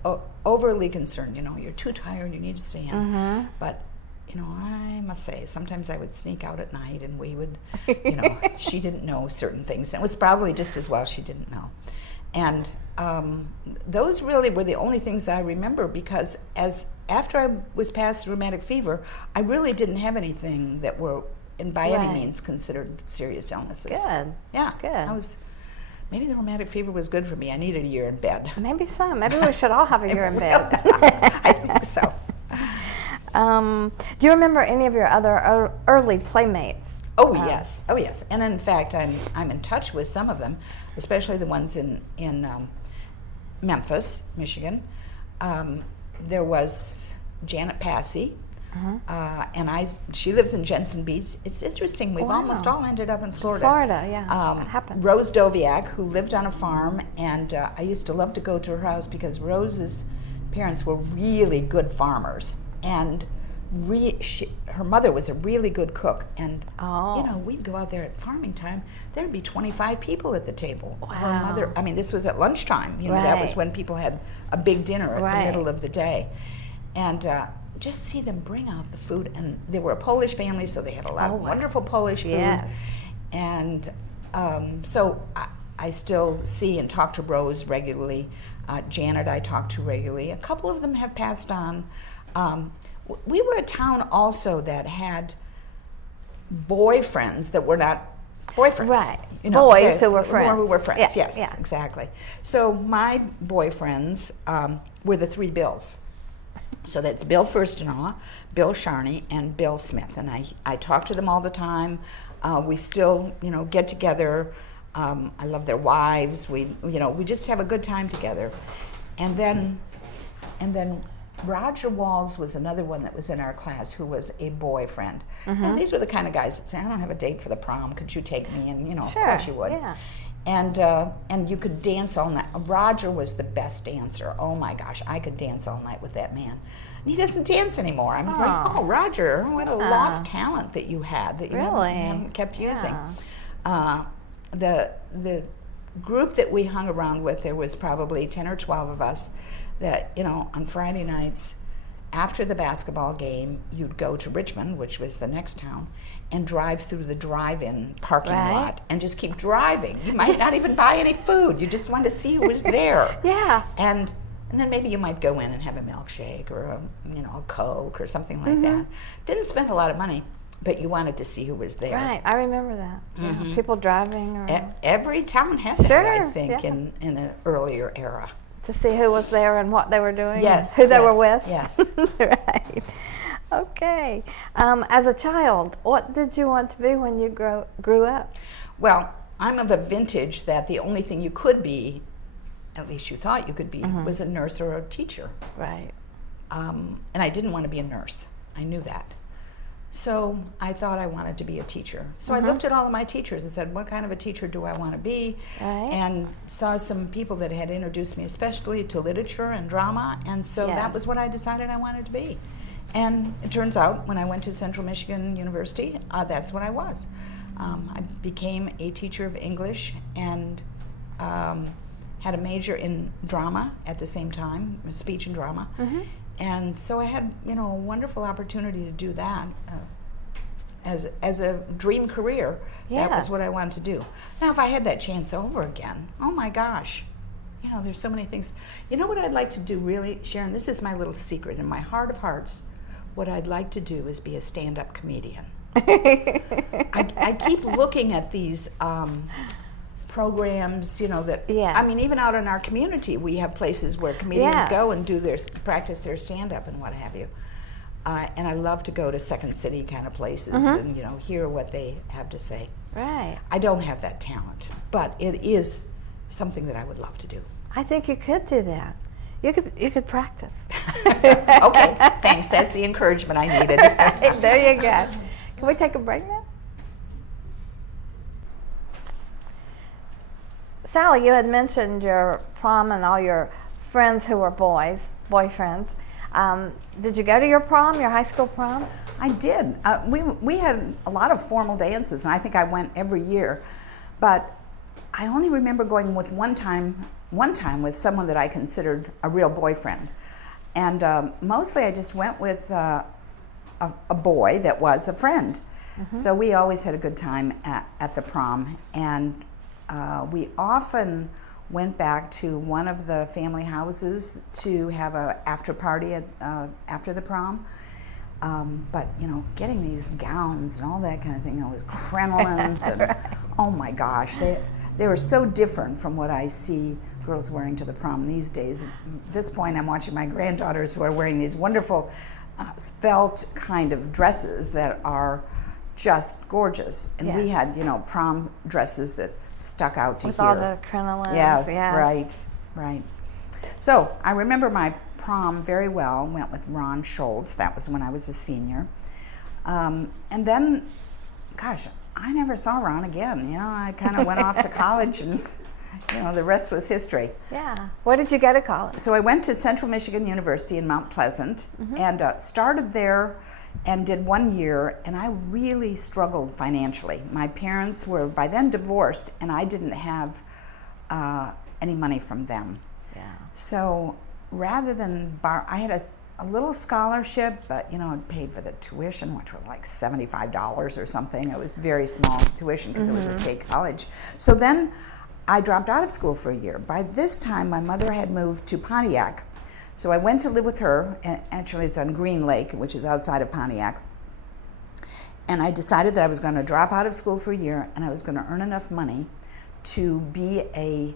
overly concerned. You're too tired, you need to stay in. But I must say, sometimes I would sneak out at night, and we would, she didn't know certain things. And it was probably just as well she didn't know. And those really were the only things I remember, because after I was past rheumatic fever, I really didn't have anything that were by any means considered serious illnesses. Good. Yeah. Good. Maybe the rheumatic fever was good for me. I needed a year in bed. Maybe so. Maybe we should all have a year in bed. I think so. Do you remember any of your other early playmates? Oh yes. And in fact, I'm in touch with some of them, especially the ones in Memphis, Michigan. There was Janet Passy, and she lives in Jensen Beach. It's interesting. We've almost all ended up in Florida. That happens. Rose Doviak, who lived on a farm, and I used to love to go to her house because Rose's parents were really good farmers, and her mother was a really good cook, and we'd go out there at farming time. There'd be 25 people at the table. Wow. Her mother, I mean, this was at lunchtime. That was when people had a big dinner at the middle of the day, and just see them bring out the food. And they were a Polish family, so they had a lot of wonderful Polish food. Yes. And so I still see and talk to Rose regularly. Janet I talk to regularly. A couple of them have passed on. We were a town also that had boyfriends that were not boyfriends. Right. Boys who were friends. Who were friends, yes, exactly. So my boyfriends were the 3 Bills. So that's Bill Firstenaw, Bill Sharney, and Bill Smith. And I talk to them all the time. We still, get together. I love their wives. We just have a good time together. And then Roger Walls was another one that was in our class who was a boyfriend. And these were the kind of guys that say, I don't have a date for the prom. Could you take me? And, of course you would. Yeah. And you could dance all night. Roger was the best dancer. Oh my gosh, I could dance all night with that man. And he doesn't dance anymore. I'm like, Roger, what a lost talent that you had that you haven't kept using. The group that we hung around with, there was probably 10 or 12 of us that, on Friday nights after the basketball game, you'd go to Richmond, which was the next town, and drive through the drive-in parking lot and just keep driving. You might not even buy any food. You just wanted to see who was there. And then maybe you might go in and have a milkshake or a Coke or something like that. Didn't spend a lot of money, but you wanted to see who was there. Right, I remember that. Yeah, people driving around. Every town had that, I think, in an earlier era. To see who was there and what they were doing? Yes. Who they were with? Yes. Right. Okay. As a child, what did you want to be when you grew up? Well, I'm of a vintage that the only thing you could be, at least you thought you could be, was a nurse or a teacher. Right. And I didn't want to be a nurse. I knew that. So I thought I wanted to be a teacher. So I looked at all of my teachers and said, what kind of a teacher do I want to be? Right. And saw some people that had introduced me especially to literature and drama. And so that was what I decided I wanted to be. And it turns out when I went to Central Michigan University, that's what I was. I became a teacher of English and had a major in drama at the same time, speech and drama. And so I had, a wonderful opportunity to do that as a dream career. That was what I wanted to do. Now, if I had that chance over again, oh my gosh, there's so many things. You know what I'd like to do, really, Sharon? This is my little secret in my heart of hearts. What I'd like to do is be a stand-up comedian. I keep looking at these programs, that, I mean, even out in our community, we have places where comedians go and do practice their stand-up and what have you. And I love to go to Second City kind of places and, hear what they have to say. Right. I don't have that talent, but it is something that I would love to do. I think you could do that. You could practice. Okay, thanks. That's the encouragement I needed. There you go. Can we take a break now? Sally, you had mentioned your prom and all your friends who were boyfriends. Did you go to your prom, your high school prom? I did. We had a lot of formal dances, and I think I went every year. But I only remember going with one time with someone that I considered a real boyfriend. And mostly I just went with a boy that was a friend. So we always had a good time at the prom. And we often went back to one of the family houses to have an after party after the prom. But getting these gowns and all that kind of thing, with crinolines and oh my gosh, they were so different from what I see girls wearing to the prom these days. At this point, I'm watching my granddaughters who are wearing these wonderful felt kind of dresses that are just gorgeous. And we had, prom dresses that stuck out to with here. With all the crinolines. Yes, right. So I remember my prom very well. Went with Ron Schultz. That was when I was a senior. And then, gosh, I never saw Ron again. I kind of went off to college and, the rest was history. Yeah. Where did you go to college? So I went to Central Michigan University in Mount Pleasant and started there and did 1 year, and I really struggled financially. My parents were by then divorced, and I didn't have any money from them. Yeah. So rather than I had a little scholarship, but it paid for the tuition, which was like $75 or something. It was very small tuition because it was a state college. So then I dropped out of school for a year. By this time, my mother had moved to Pontiac. So I went to live with her. Actually, it's on Green Lake, which is outside of Pontiac. And I decided that I was going to drop out of school for a year, and I was going to earn enough money to be a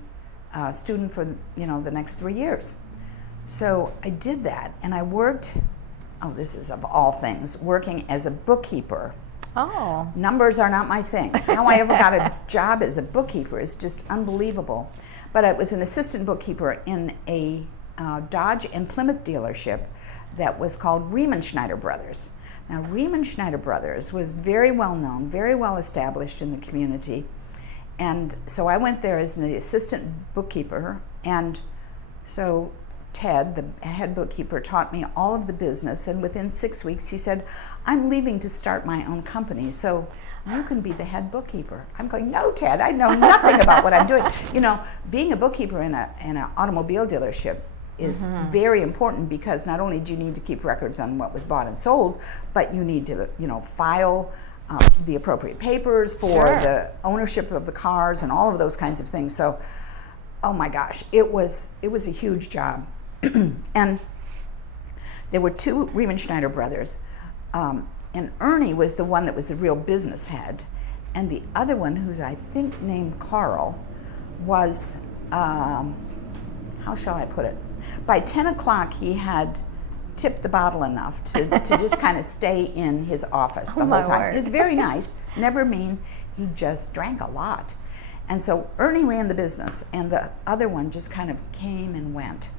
student for the next 3 years. So I did that, and I worked, this is of all things, working as a bookkeeper. Oh. Numbers are not my thing. How I ever got a job as a bookkeeper is just unbelievable. But I was an assistant bookkeeper in a Dodge and Plymouth dealership that was called Riemenschneider Brothers. Now, Riemenschneider Brothers was very well known, very well established in the community. And so I went there as the assistant bookkeeper. And so Ted, the head bookkeeper, taught me all of the business. And within 6 weeks, he said, I'm leaving to start my own company, so you can be the head bookkeeper. I'm going, no, Ted, I know nothing about what I'm doing. Being a bookkeeper in an automobile dealership is very important because not only do you need to keep records on what was bought and sold, but you need to, file the appropriate papers for the ownership of the cars and all of those kinds of things. So, oh my gosh, it was a huge job. And there were two Riemenschneider brothers, and Ernie was the one that was the real business head, and the other one, who's I think named Carl, was, how shall I put it? By 10 o'clock, he had tipped the bottle enough to just kind of stay in his office the whole time. It was very nice, never mean. He just drank a lot. And so Ernie ran the business, and the other one just kind of came and went.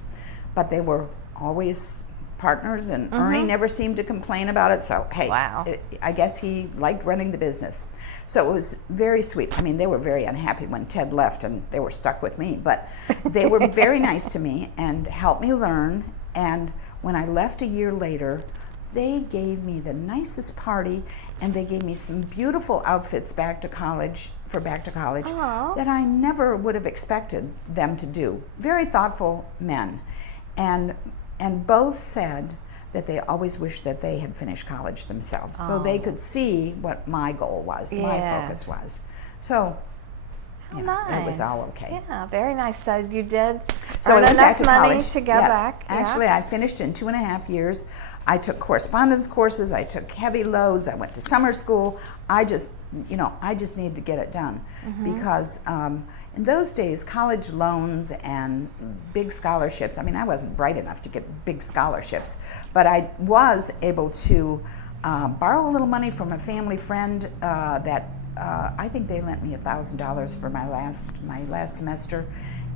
But they were always partners, and Ernie never seemed to complain about it. So, hey, Wow. I guess he liked running the business. So it was very sweet. I mean, they were very unhappy when Ted left and they were stuck with me, but they were very nice to me and helped me learn. And when I left a year later, they gave me the nicest party, and they gave me some beautiful outfits back to college Aw. that I never would have expected them to do. Very thoughtful men. And both said that they always wished that they had finished college themselves, so they could see what my goal was, my focus was. So, How yeah, it was nice. all okay. Yeah, very nice. So you did So I earn went back enough to money college. to go Yes. back. Yeah. Actually, I finished in 2.5 years. I took correspondence courses. I took heavy loads. I went to summer school. I just needed to get it done because in those days, college loans and big scholarships. I mean, I wasn't bright enough to get big scholarships, but I was able to borrow a little money from a family friend that I think they lent me $1,000 for my last semester.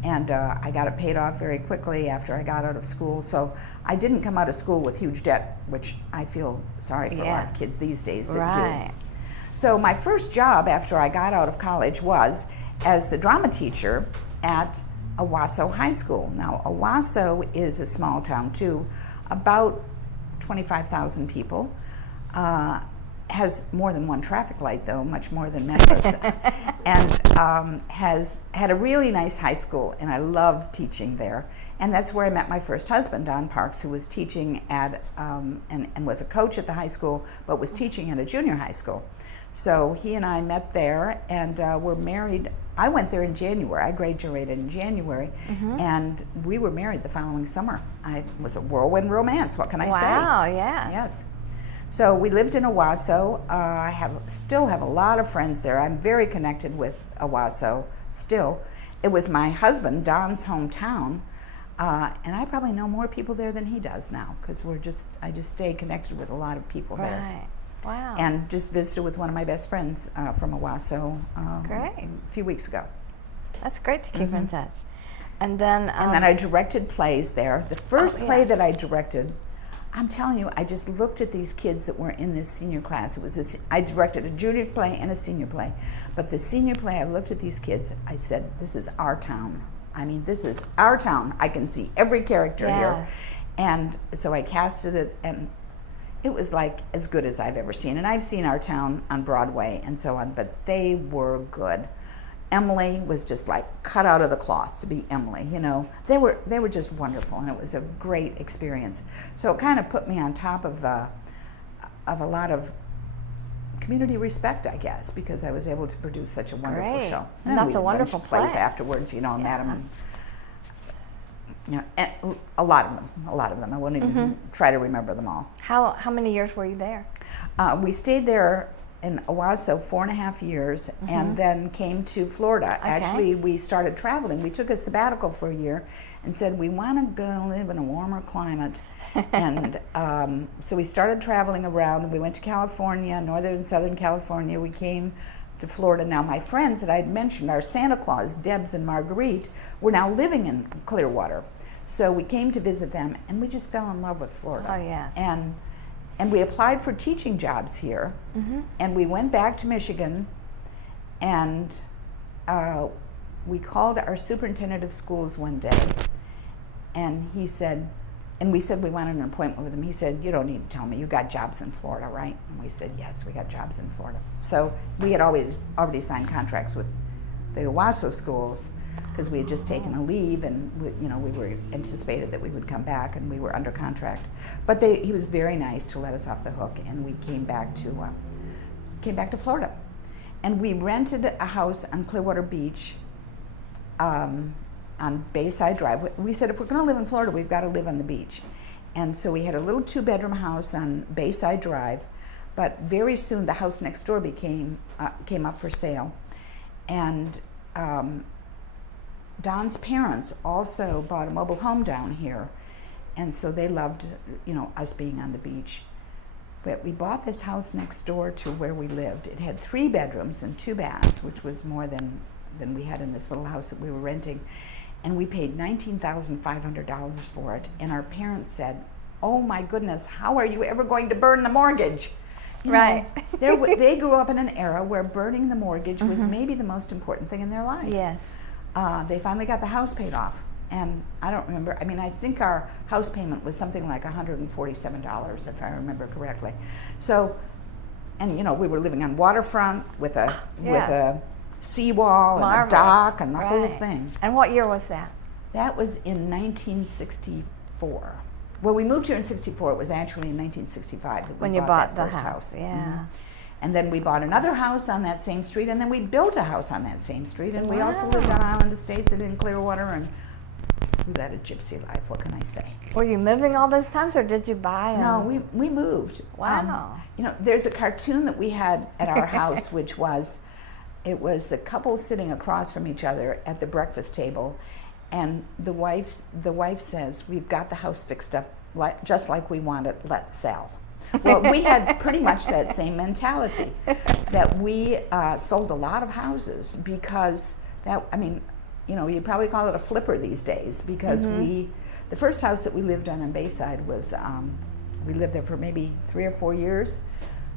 And I got it paid off very quickly after I got out of school. So I didn't come out of school with huge debt, which I feel sorry for a lot of kids these days that Right. do. So my first job after I got out of college was as the drama teacher at Owasso High School. Now, Owasso is a small town too, about 25,000 people. Has more than one traffic light, though, much more than Memphis, and has had a really nice high school, and I loved teaching there. And that's where I met my first husband, Don Parks, who was teaching at, and was a coach at the high school, but was teaching at a junior high school. So he and I met there, and were married. I went there in January. I graduated in January, and we were married the following summer. It was a whirlwind romance. What can I say? Wow, yes. Yes. So we lived in Owasso. I still have a lot of friends there. I'm very connected with Owasso still. It was my husband, Don's hometown, and I probably know more people there than he does now because I just stay connected with a lot of people there. Right. Wow. And just visited with one of my best friends from Owasso Great. a few weeks ago. That's great to keep in touch. And then I directed plays there. The first play yes. that I directed, I'm telling you, I just looked at these kids that were in this senior class. I directed a junior play and a senior play. But the senior play, I looked at these kids, I said, this is our town. I mean, this is our town. I can see every character here. And so I casted it, and it was like as good as I've ever seen. And I've seen our town on Broadway and so on, but they were good. Emily was just like cut out of the cloth to be Emily, you know. They were just wonderful, and it was a great experience. So it kind of put me on top of a lot of community respect, I guess, because I was able to produce such a wonderful Great. show. And that's we a did wonderful bunch of plays play. afterwards, you know, Madam. You know, and a lot of them. I won't even try to remember them all. how many years were you there? We stayed there in Owasso 4.5 years, and then came to Florida. Okay. Actually, we started traveling. We took a sabbatical for a year and said we want to go live in a warmer climate. And so we started traveling around. We went to California, northern and southern California. We came to Florida. Now, my friends that I'd mentioned, our Santa Claus, Debs and Marguerite, were now living in Clearwater. So we came to visit them, and we just fell in love with Florida. Oh, yes. And we applied for teaching jobs here, and we went back to Michigan, and we called our superintendent of schools one day, and he said, and we said we wanted an appointment with him. He said, you don't need to tell me, you got jobs in Florida, right? And we said, yes, we got jobs in Florida. So we had already signed contracts with the Owasso schools, because we had just taken a leave, and we were anticipated that we would come back, and we were under contract. But he was very nice to let us off the hook, and we came back to Florida, and we rented a house on Clearwater Beach, on Bayside Drive. We said if we're going to live in Florida, we've got to live on the beach, and so we had a little 2-bedroom house on Bayside Drive. But very soon, the house next door came up for sale, and Don's parents also bought a mobile home down here, and so they loved, us being on the beach. But we bought this house next door to where we lived. It had 3 bedrooms and 2 baths, which was more than we had in this little house that we were renting. And we paid $19,500 for it. And our parents said, oh my goodness, how are you ever going to burn the mortgage? You Right. know, they grew up in an era where burning the mortgage was maybe the most important thing in their life. Yes. They finally got the house paid off. And I don't remember, I mean, I think our house payment was something like $147, if I remember correctly. So, and you know, we were living on waterfront with a seawall and a dock and the whole thing. And what year was that? That was in 1964. Well, we moved here in 64. It was actually in 1965 that When we you bought that the first house. Yeah. Mhm. And then we bought another house on that same street, and then we built a house on that same street, and we also lived on Island Estates and in Clearwater, and we led a gypsy life. What can I say? Were you moving all those times, or did you buy? No, we moved. Wow. You know, there's a cartoon that we had at our house, which was, it was the couple sitting across from each other at the breakfast table, and the wife says, "We've got the house fixed up just like we want it. Let's sell." Well, we had pretty much that same mentality, that we sold a lot of houses because that, I mean, you know, you'd probably call it a flipper these days, because the first house that we lived on Bayside was, we lived there for maybe 3 or 4 years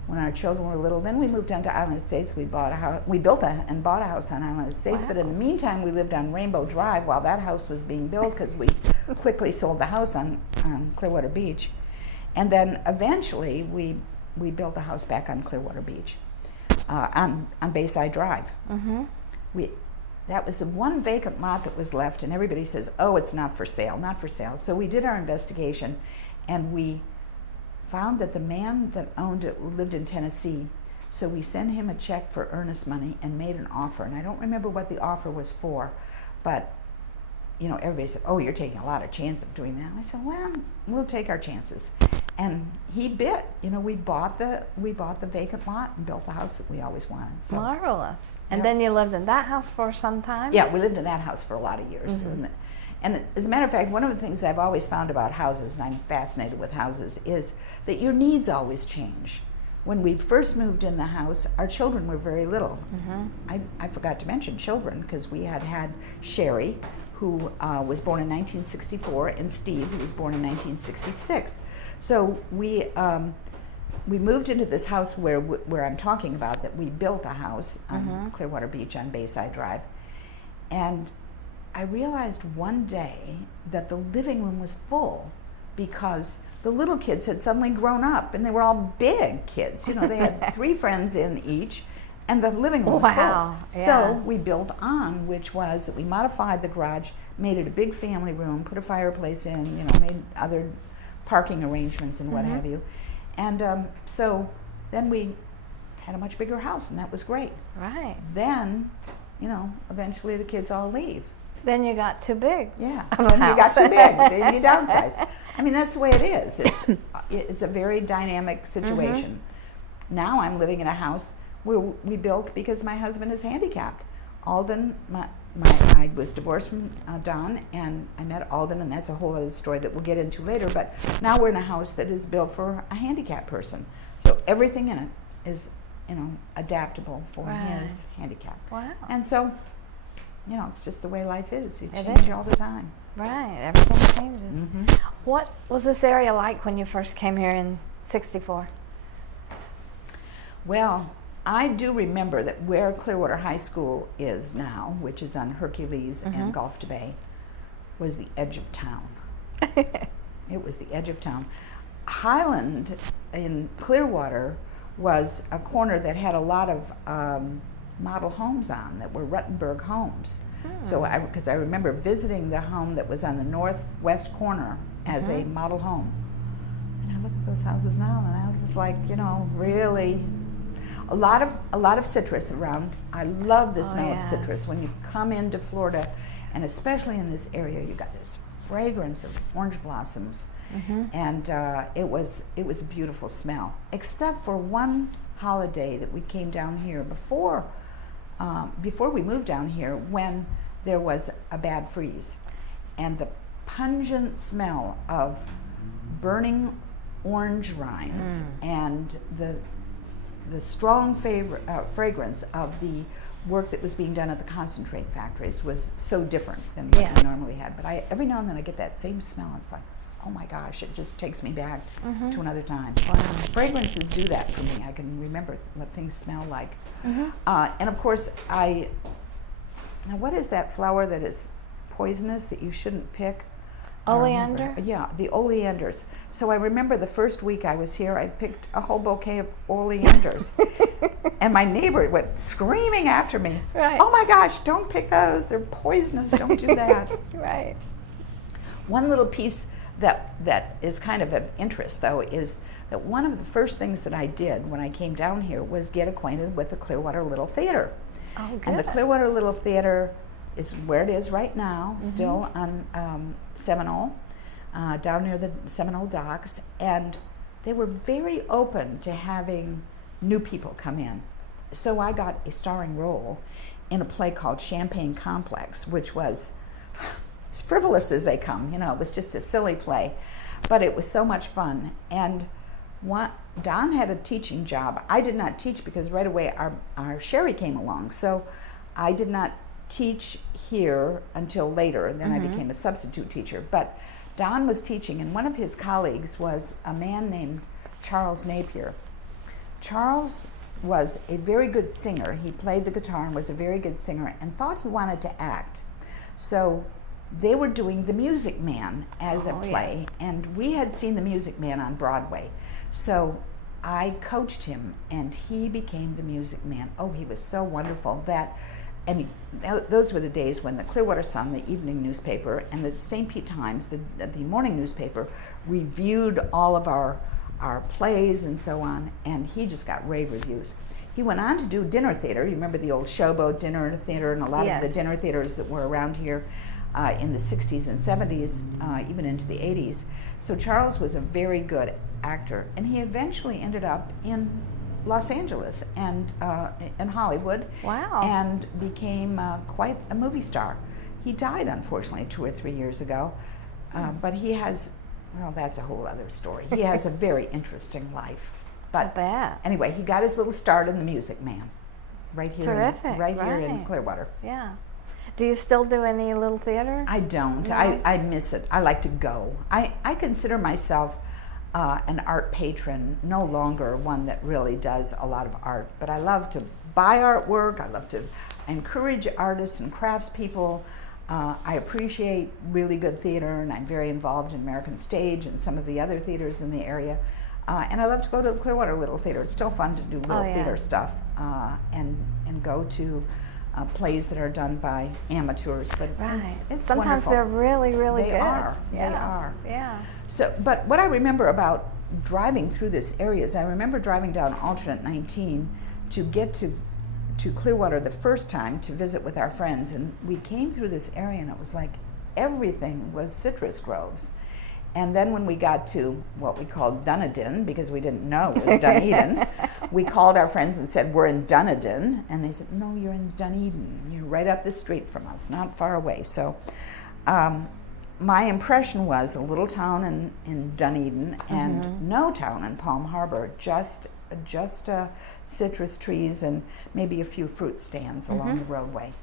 when our children were little. Then we moved down to Island Estates. We bought a house, we built and bought a house on Island Estates, but in the meantime we lived on Rainbow Drive while that house was being built, because we quickly sold the house on Clearwater Beach. And then eventually we built a house back on Clearwater Beach, on Bayside Drive. That was the one vacant lot that was left, and everybody says, "Oh, it's not for sale, not for sale." So we did our investigation, and we found that the man that owned it lived in Tennessee. So we sent him a check for earnest money and made an offer. And I don't remember what the offer was for, but you know, everybody said, "Oh, you're taking a lot of chance of doing that." And I said, "Well, we'll take our chances." And he bit. You know, we bought the vacant lot and built the house that we always wanted. So marvelous. And then you lived in that house for some time? yeah, we lived in that house for a lot of years. And as a matter of fact, one of the things I've always found about houses, and I'm fascinated with houses, is that your needs always change. When we first moved in the house, our children were very little. I forgot to mention children, because we had Sherry, who was born in 1964, and Steve, who was born in 1966. So we moved into this house where I'm talking about, that we built a house on Clearwater Beach on Bayside Drive. And I realized one day that the living room was full, because the little kids had suddenly grown up, and they were all big kids. You know, they had 3 friends in each, and the living room was full. Yeah. So we built on, which was that we modified the garage, made it a big family room, put a fireplace in, you know, made other parking arrangements and what have you. And so then we had a much bigger house, and that was great. Right. Then, you know, eventually the kids all leave. Then you got too big. Yeah, of a when you got house. too big, then you downsize. I mean, that's the way it is. It's a very dynamic situation. Now I'm living in a house where we built because my husband is handicapped. Alden, I was divorced from Don, and I met Alden, and that's a whole other story that we'll get into later. But now we're in a house that is built for a handicapped person, so everything in it is, you know, adaptable for his handicap. Wow. And so, you know, it's just the way life is. You It change is. all the time. Right. Everything changes. What was this area like when you first came here in '64? Well, I do remember that where Clearwater High School is now, which is on Hercules and Gulf to Bay, was the edge of town. It was the edge of town. Highland in Clearwater was a corner that had a lot of model homes on that were Ruttenberg homes. So because I remember visiting the home that was on the northwest corner as a model home. And I look at those houses now, and I was just like, you know, really a lot of citrus around. I love the smell of citrus. When you come into Florida, and especially in this area, you got this fragrance of orange blossoms, and it was a beautiful smell. Except for one holiday that we came down here before we moved down here, when there was a bad freeze, and the pungent smell of burning orange rinds and the strong fragrance of the work that was being done at the concentrate factories was so different than what we normally had. But every now and then I get that same smell. It's like, oh my gosh, it just takes me back Mm-hmm. to another time. Wow. Fragrances do that for me. I can remember what things smell like. Mm-hmm. And of course, now what is that flower that is poisonous that you shouldn't pick? I don't remember. Oleander? Yeah, the oleanders. So I remember the first week I was here, I picked a whole bouquet of oleanders. And my neighbor went screaming after me. Right. Oh my gosh, don't pick those. They're poisonous. Don't do that. Right. One little piece that is kind of interest, though, is that one of the first things that I did when I came down here was get acquainted with the Clearwater Little Theater. Oh, good. And the Clearwater Little Theater is where it is right now, still on Seminole, down near the Seminole docks. And they were very open to having new people come in. So I got a starring role in a play called Champagne Complex, which was as frivolous as they come. You know, it was just a silly play, but it was so much fun. And Don had a teaching job. I did not teach because right away our Sherry came along. So I did not teach here until later, and then I became a substitute teacher. But Don was teaching, and one of his colleagues was a man named Charles Napier. Charles was a very good singer. He played the guitar and was a very good singer and thought he wanted to act. So they were doing The Music Man as a play, and we had seen The Music Man on Broadway. So I coached him, and he became The Music Man. Oh, he was so wonderful. Those were the days when the Clearwater Sun, the evening newspaper, and the St. Pete Times, the morning newspaper, reviewed all of our plays and so on, and he just got rave reviews. He went on to do dinner theater. You remember the old Showboat Dinner Theater and a lot of the dinner theaters that were around here in the 60s and 70s, even into the 80s. So Charles was a very good actor, and he eventually ended up in Los Angeles and in Hollywood. Wow. And became quite a movie star. He died, unfortunately, 2 or 3 years ago, but he has, well, that's a whole other story. He has a very interesting life. But I bet. anyway, he got his little start in The Music Man, right here, Terrific, here in right. Clearwater. Yeah. Do you still do any little theater? I don't. No? I miss it. I like to go. I consider myself an art patron, no longer one that really does a lot of art, but I love to buy artwork. I love to encourage artists and craftspeople. I appreciate really good theater, and I'm very involved in American Stage and some of the other theaters in the area. And I love to go to the Clearwater Little Theater. It's still fun to do little theater stuff and go to plays that are done by amateurs. But it's sometimes wonderful. they're really, really They good. are. Yeah. They are. Yeah. So, but what I remember about driving through this area is I remember driving down Alternate 19 to get to Clearwater the first time to visit with our friends, and we came through this area and it was like everything was citrus groves. And then when we got to what we called Dunedin, because we didn't know it was Dunedin, we called our friends and said, we're in Dunedin. And they said, no, you're in Dunedin. You're right up the street from us, not far away. So my impression was a little town in Dunedin and no town in Palm Harbor, just citrus trees and maybe a few fruit stands along the roadway.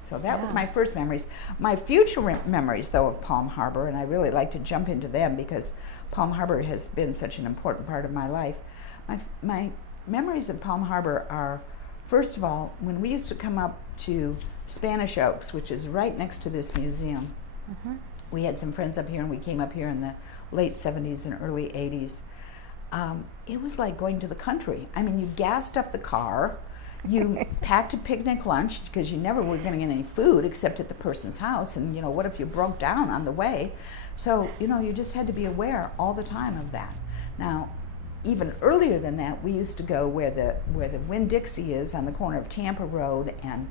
So that was my first memories. My future memories, though, of Palm Harbor, and I really like to jump into them because Palm Harbor has been such an important part of my life. My memories of Palm Harbor are, first of all, when we used to come up to Spanish Oaks, which is right next to this museum. We had some friends up here, and we came up here in the late 70s and early 80s. It was like going to the country. I mean, you gassed up the car. You packed a picnic lunch because you never were going to get any food except at the person's house. And, what if you broke down on the way? So, you just had to be aware all the time of that. Now, even earlier than that, we used to go where the Winn-Dixie is on the corner of Tampa Road and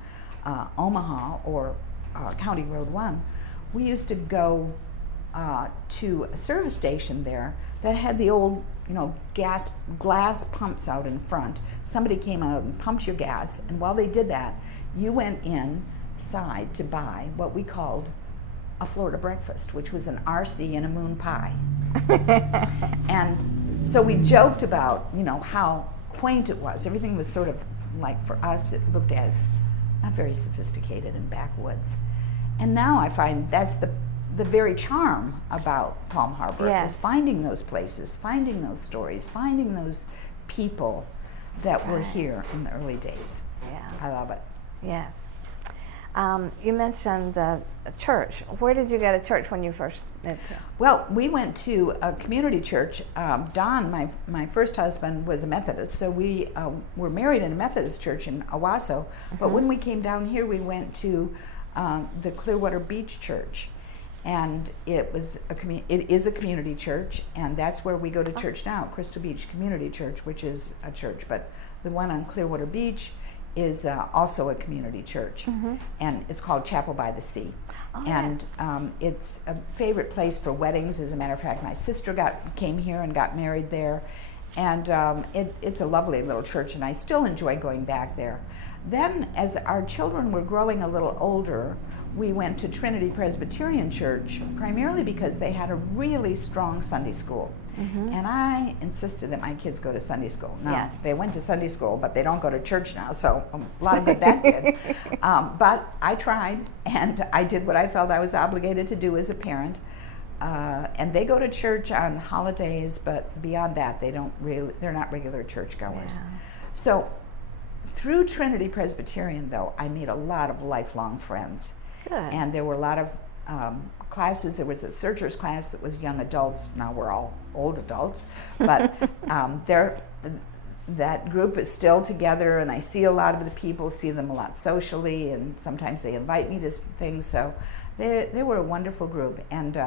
Omaha or County Road 1. We used to go to a service station there that had the old glass pumps out in front. Somebody came out and pumped your gas, and while they did that, you went inside to buy what we called a Florida breakfast, which was an RC and a moon pie. And so we joked about, how quaint it was. Everything was sort of like, for us, it looked as not very sophisticated and backwoods. And now I find that's the very charm about Palm Harbor, Yes. is finding those places, finding those stories, finding those people that were Right. here in the early days. Yeah. I love it. Yes. You mentioned the church. Where did you go to church when you first moved here? Well, we went to a community church. Don, my first husband, was a Methodist, so we were married in a Methodist church in Owasso. But when we came down here, we went to the Clearwater Beach Church, and it is a community church, and that's where we go to church now, Crystal Beach Community Church, which is a church. But the one on Clearwater Beach is also a community church, and it's called Chapel by the Sea. Oh, And yes. it's a favorite place for weddings. As a matter of fact, my sister came here and got married there, and it's a lovely little church, and I still enjoy going back there. Then, as our children were growing a little older, we went to Trinity Presbyterian Church, primarily because they had a really strong Sunday school. And I insisted that my kids go to Sunday school. Now, Yes. they went to Sunday school, but they don't go to church now, so a lot of good that did. But I tried, and I did what I felt I was obligated to do as a parent. And they go to church on holidays, but beyond that, they're not regular churchgoers. Yeah. So through Trinity Presbyterian, though, I made a lot of lifelong friends. Good. And there were a lot of classes. There was a searchers class that was young adults. Now we're all old adults, but that group is still together, and I see a lot of the people, see them a lot socially, and sometimes they invite me to things. So they were a wonderful group, and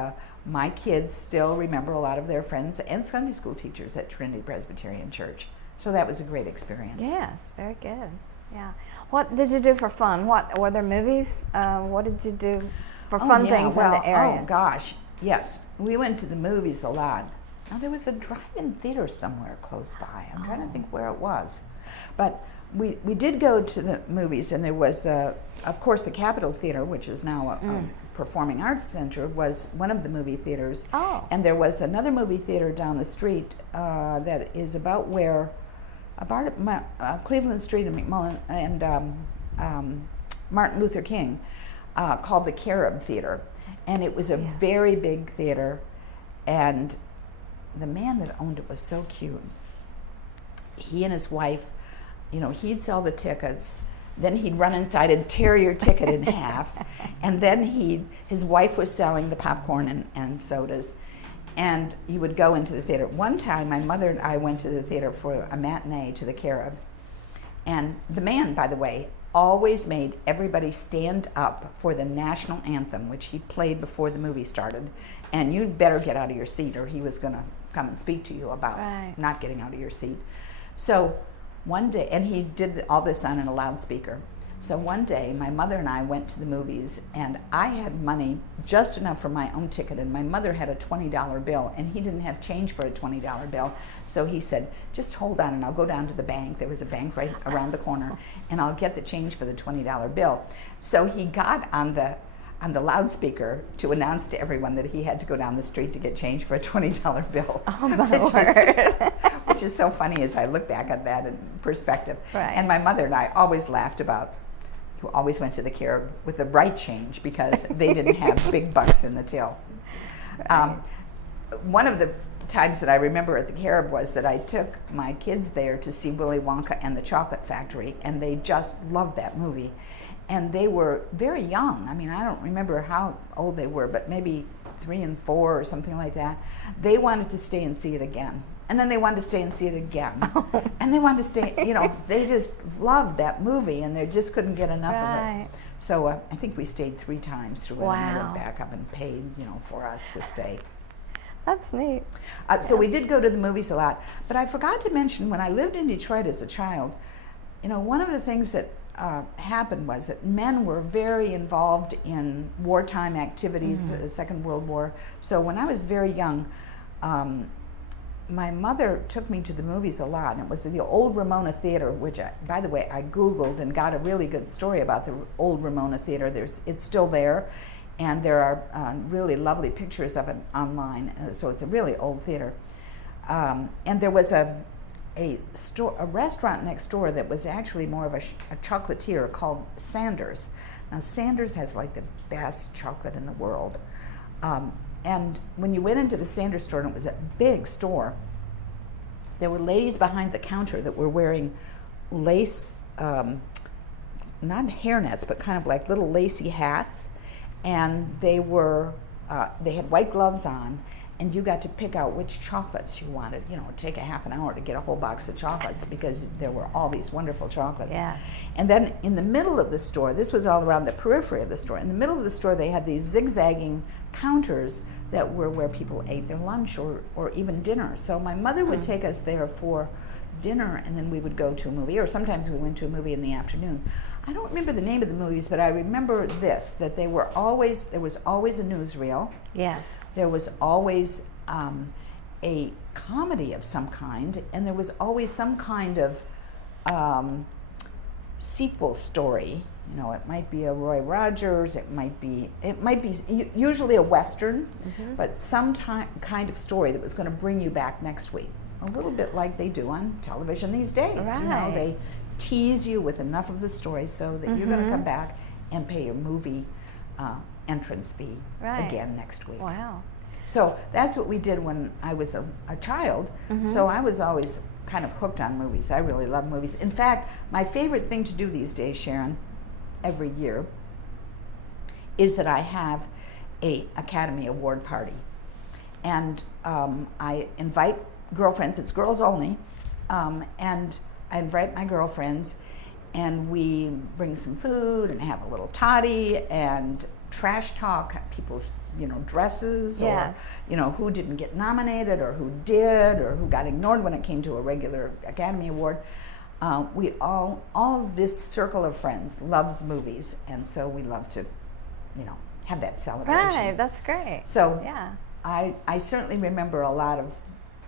my kids still remember a lot of their friends and Sunday school teachers at Trinity Presbyterian Church. So that was a great experience. Yes, very good. Yeah. What did you do for fun? Were there movies? What did you do for fun things in the area? Oh gosh, yes. We went to the movies a lot. Now there was a drive-in theater somewhere close by. I'm trying to think where it was. But we did go to the movies, and there was, of course, the Capitol Theater, which is now a performing arts center, was one of the movie theaters. Oh. And there was another movie theater down the street that is about Cleveland Street and McMullen and Martin Luther King, called the Carib Theater. And it was a very big theater, and the man that owned it was so cute. He and his wife, he'd sell the tickets, then he'd run inside and tear your ticket in half, and then his wife was selling the popcorn and sodas, and you would go into the theater. One time, my mother and I went to the theater for a matinee to the Carib, and the man, by the way, always made everybody stand up for the national anthem, which he played before the movie started, and you'd better get out of your seat, or he was going to come and speak to you about not getting out of your seat. So one day, and he did all this on a loudspeaker. So one day, my mother and I went to the movies, and I had money just enough for my own ticket, and my mother had a $20 bill, and he didn't have change for a $20 bill. So he said, just hold on, and I'll go down to the bank. There was a bank right around the corner, and I'll get the change for the $20 bill. So he got on the loudspeaker to announce to everyone that he had to go down the street to get change for a $20 bill. Oh, my word. Which is so funny as I look back at that in perspective. Right. And my mother and I always laughed about who always went to the Carib with the right change because they didn't have big bucks in the till. Right. One of the times that I remember at the Carib was that I took my kids there to see Willy Wonka and the Chocolate Factory, and they just loved that movie. And they were very young. I mean, I don't remember how old they were, but maybe 3 and 4 or something like that. They wanted to stay and see it again. And then they wanted to stay and see it again. And they wanted to stay, they just loved that movie, and they just couldn't get enough of it. So I think we stayed 3 times through it, and they went back up and paid, for us to stay. That's neat. So we did go to the movies a lot. But I forgot to mention, when I lived in Detroit as a child, one of the things that happened was that men were very involved in wartime activities, the Second World War. So when I was very young, my mother took me to the movies a lot, and it was the old Ramona Theater, which, by the way, I Googled and got a really good story about the old Ramona Theater. It's still there, and there are really lovely pictures of it online, so it's a really old theater. And there was a restaurant next door that was actually more of a chocolatier called Sanders. Now, Sanders has like the best chocolate in the world. And when you went into the Sanders store, and it was a big store, there were ladies behind the counter that were wearing lace, not hairnets, but kind of like little lacy hats, and they had white gloves on, and you got to pick out which chocolates you wanted. You know, it'd take a half an hour to get a whole box of chocolates because there were all these wonderful chocolates. Yes. And then in the middle of the store, this was all around the periphery of the store, in the middle of the store they had these zigzagging counters that were where people ate their lunch or even dinner. So my mother would take us there for dinner, and then we would go to a movie, or sometimes we went to a movie in the afternoon. I don't remember the name of the movies, but I remember this, that there was always a newsreel. Yes. There was always a comedy of some kind, and there was always some kind of sequel story. You know, it might be a Roy Rogers, it might be usually a Western, but some kind of story that was going to bring you back next week. A little bit like they do on television these days. Right. You know, they tease you with enough of the story so that you're going to come back and pay your movie entrance fee again next week. Wow. So that's what we did when I was a child. So I was always kind of hooked on movies. I really love movies. In fact, my favorite thing to do these days, Sharon, every year, is that I have a Academy Award party. And I invite girlfriends, it's girls only, and I invite my girlfriends, and we bring some food and have a little toddy and trash talk people's, dresses, Yes. or, who didn't get nominated or who did or who got ignored when it came to a regular Academy Award. We all of this circle of friends loves movies, and so we love to, have that celebration. Right, that's great. So yeah. I certainly remember a lot of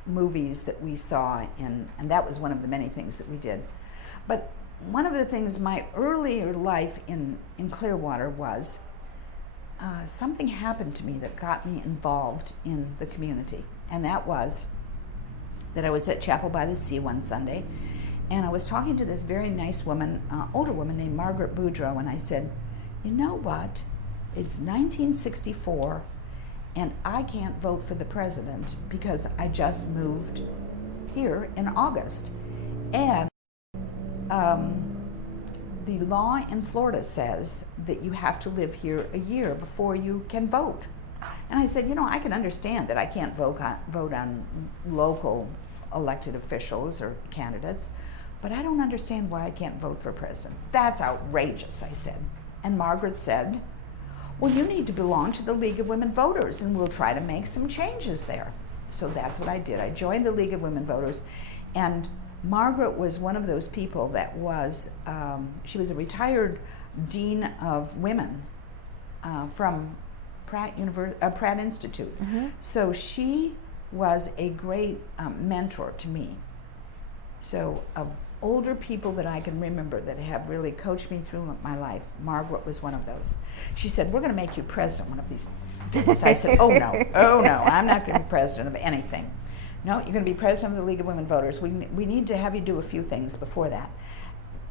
movies that we saw, and that was one of the many things that we did. But one of the things, my earlier life in Clearwater was something happened to me that got me involved in the community. And that was that I was at Chapel by the Sea one Sunday, and I was talking to this very nice woman, older woman named Margaret Boudreau, and I said, you know what, it's 1964, and I can't vote for the president because I just moved here in August. And the law in Florida says that you have to live here a year before you can vote. And I said, I can understand that I can't vote on local elected officials or candidates, but I don't understand why I can't vote for president. That's outrageous, I said. And Margaret said, well, you need to belong to the League of Women Voters, and we'll try to make some changes there. So that's what I did. I joined the League of Women Voters, and Margaret was one of those people that was, she was a retired dean of women from Pratt Institute. So she was a great mentor to me. So of older people that I can remember that have really coached me through my life, Margaret was one of those. She said, we're going to make you president one of these days. I said, oh no, I'm not going to be president of anything. No, you're going to be president of the League of Women Voters. We need to have you do a few things before that.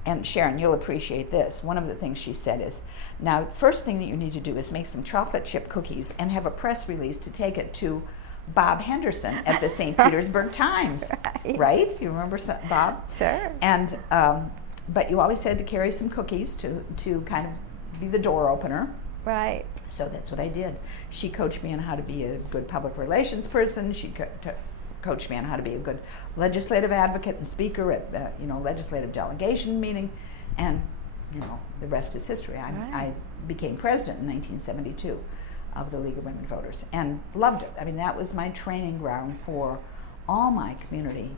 And Sharon, you'll appreciate this. One of the things she said is, now, first thing that you need to do is make some chocolate chip cookies and have a press release to take it to Bob Henderson at the St. Petersburg Times. Right? You remember Bob? Sure. And but you always had to carry some cookies to kind of be the door opener. Right. So that's what I did. She coached me on how to be a good public relations person. She coached me on how to be a good legislative advocate and speaker at the legislative delegation meeting, and the rest is history. I became president in 1972 of the League of Women Voters and loved it. I mean, that was my training ground for all my community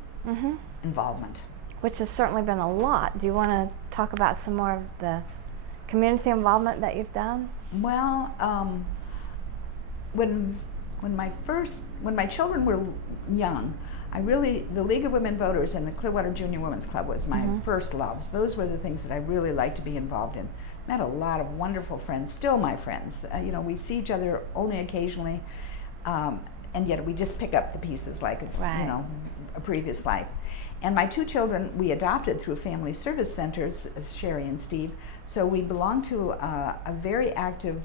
involvement. Which has certainly been a lot. Do you want to talk about some more of the community involvement that you've done? Well, when my children were young, the League of Women Voters and the Clearwater Junior Women's Club was my first loves. Those were the things that I really liked to be involved in. Met a lot of wonderful friends, still my friends. We see each other only occasionally, and yet we just pick up the pieces like it's a previous life. And my two children we adopted through family service centers, Sherry and Steve. So we belong to a very active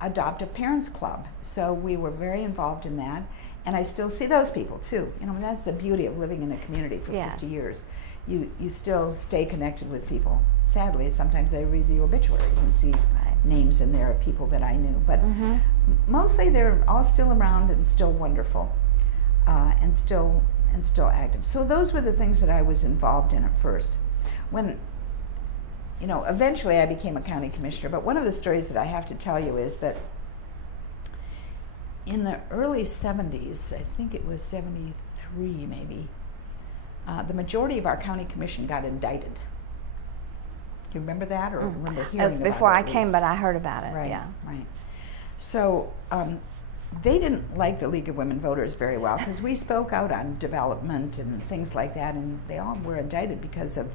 adoptive parents club. So we were very involved in that. And I still see those people too. You know, that's the beauty of living in a community for Yes. 50 years. You still stay connected with people. Sadly, sometimes I read the obituaries and see names in there of people that I knew. But mostly they're all still around and still wonderful, and still active. So those were the things that I was involved in at first. When, you know, eventually I became a county commissioner. But one of the stories that I have to tell you is that in the early 70s, I think it was 73 maybe, the majority of our county commission got indicted. Do you remember that, or remember hearing That's about it? before I at came, least? but I heard about it. Right, Yeah. right. So they didn't like the League of Women Voters very well because we spoke out on development and things like that, and they all were indicted because of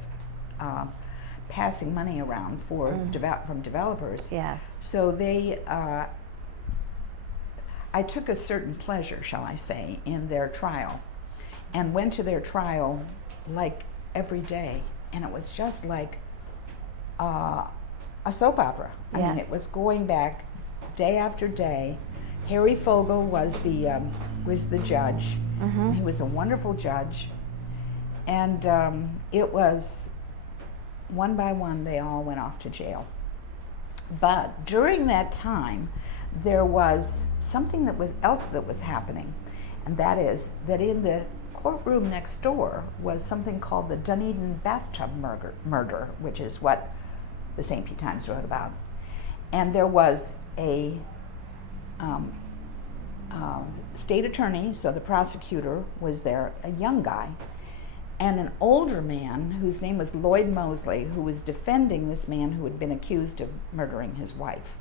passing money around for from developers. Yes. So they, I took a certain pleasure, shall I say, in their trial, and went to their trial like every day, and it was just like a soap opera. I mean, Yes. it was going back day after day. Harry Fogel was the judge. He was a wonderful judge, and it was one by one they all went off to jail. But during that time, there was something else that was happening, and that is that in the courtroom next door was something called the Dunedin bathtub murder, which is what the St. Pete Times wrote about. And there was a state attorney, so the prosecutor was there, a young guy, and an older man whose name was Lloyd Mosley, who was defending this man who had been accused of murdering his wife.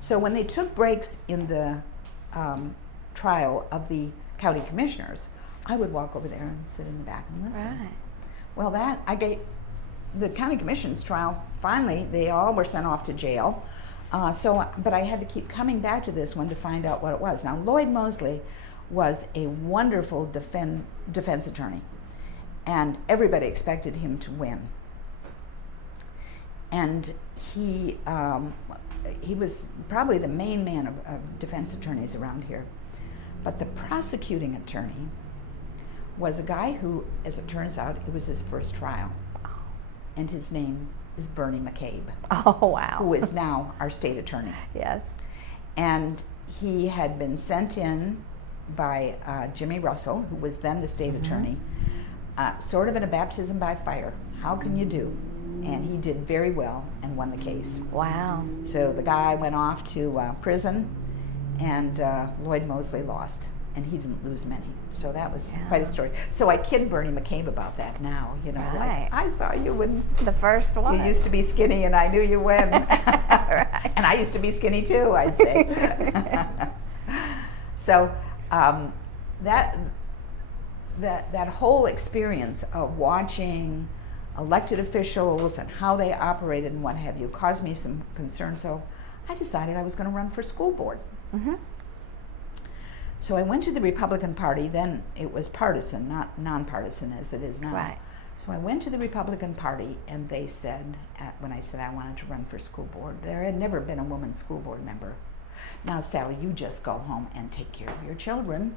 So when they took breaks in the trial of the county commissioners, I would walk over there and sit in the back and listen. Right. Well, the county commission's trial, finally, they all were sent off to jail. But I had to keep coming back to this one to find out what it was. Now, Lloyd Mosley was a wonderful defense attorney, and everybody expected him to win. And he was probably the main man of defense attorneys around here. But the prosecuting attorney was a guy who, as it turns out, it was his first trial. And his name is Bernie McCabe. Oh, wow. Who is now our state attorney. Yes. And he had been sent in by Jimmy Russell, who was then the state attorney, sort of in a baptism by fire. How can you do? And he did very well and won the case. Wow. So the guy went off to prison, and Lloyd Mosley lost, and he didn't lose many. So that was quite a story. So I kid Bernie McCabe about that now, you know, Right. like, I saw you when The first one. you used to be skinny, and I knew you when. Right. And I used to be skinny too, I'd say. So that whole experience of watching elected officials and how they operated and what have you caused me some concern. So I decided I was going to run for school board. So I went to the Republican Party. Then it was partisan, not nonpartisan as it is now. Right. So I went to the Republican Party, and they said, when I said I wanted to run for school board, there had never been a woman school board member. Now, Sally, you just go home and take care of your children,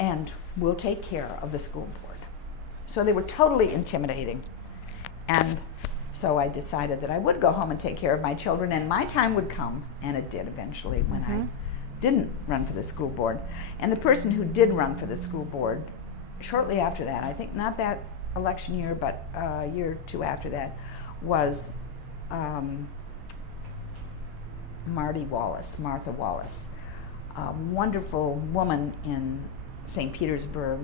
and we'll take care of the school board. So they were totally intimidating. And so I decided that I would go home and take care of my children, and my time would come, and it did eventually when I didn't run for the school board. And the person who did run for the school board, shortly after that, I think not that election year, but a year or two after that, was Martha Wallace, a wonderful woman in St. Petersburg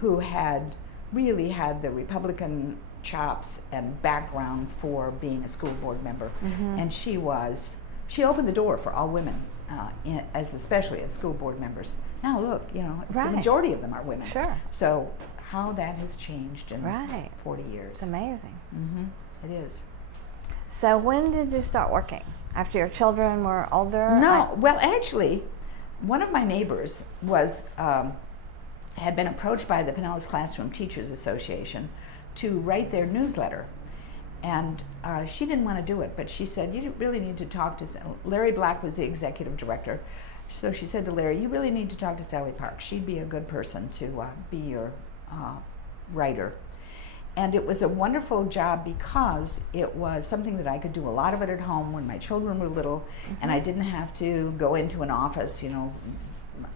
who had really had the Republican chops and background for being a school board member. And she opened the door for all women, especially as school board members. Now look, you know, it's the majority of them are women. Sure. So how that has changed in 40 years. It's amazing. It is. So when did you start working? After your children were older? No, well, actually, one of my neighbors was had been approached by the Pinellas Classroom Teachers Association to write their newsletter, And she didn't want to do it, but she said, you really need to talk to, Larry Black was the executive director. So she said to Larry, you really need to talk to Sallie Parks. She'd be a good person to be your writer. And it was a wonderful job because it was something that I could do a lot of it at home when my children were little, and I didn't have to go into an office, you know,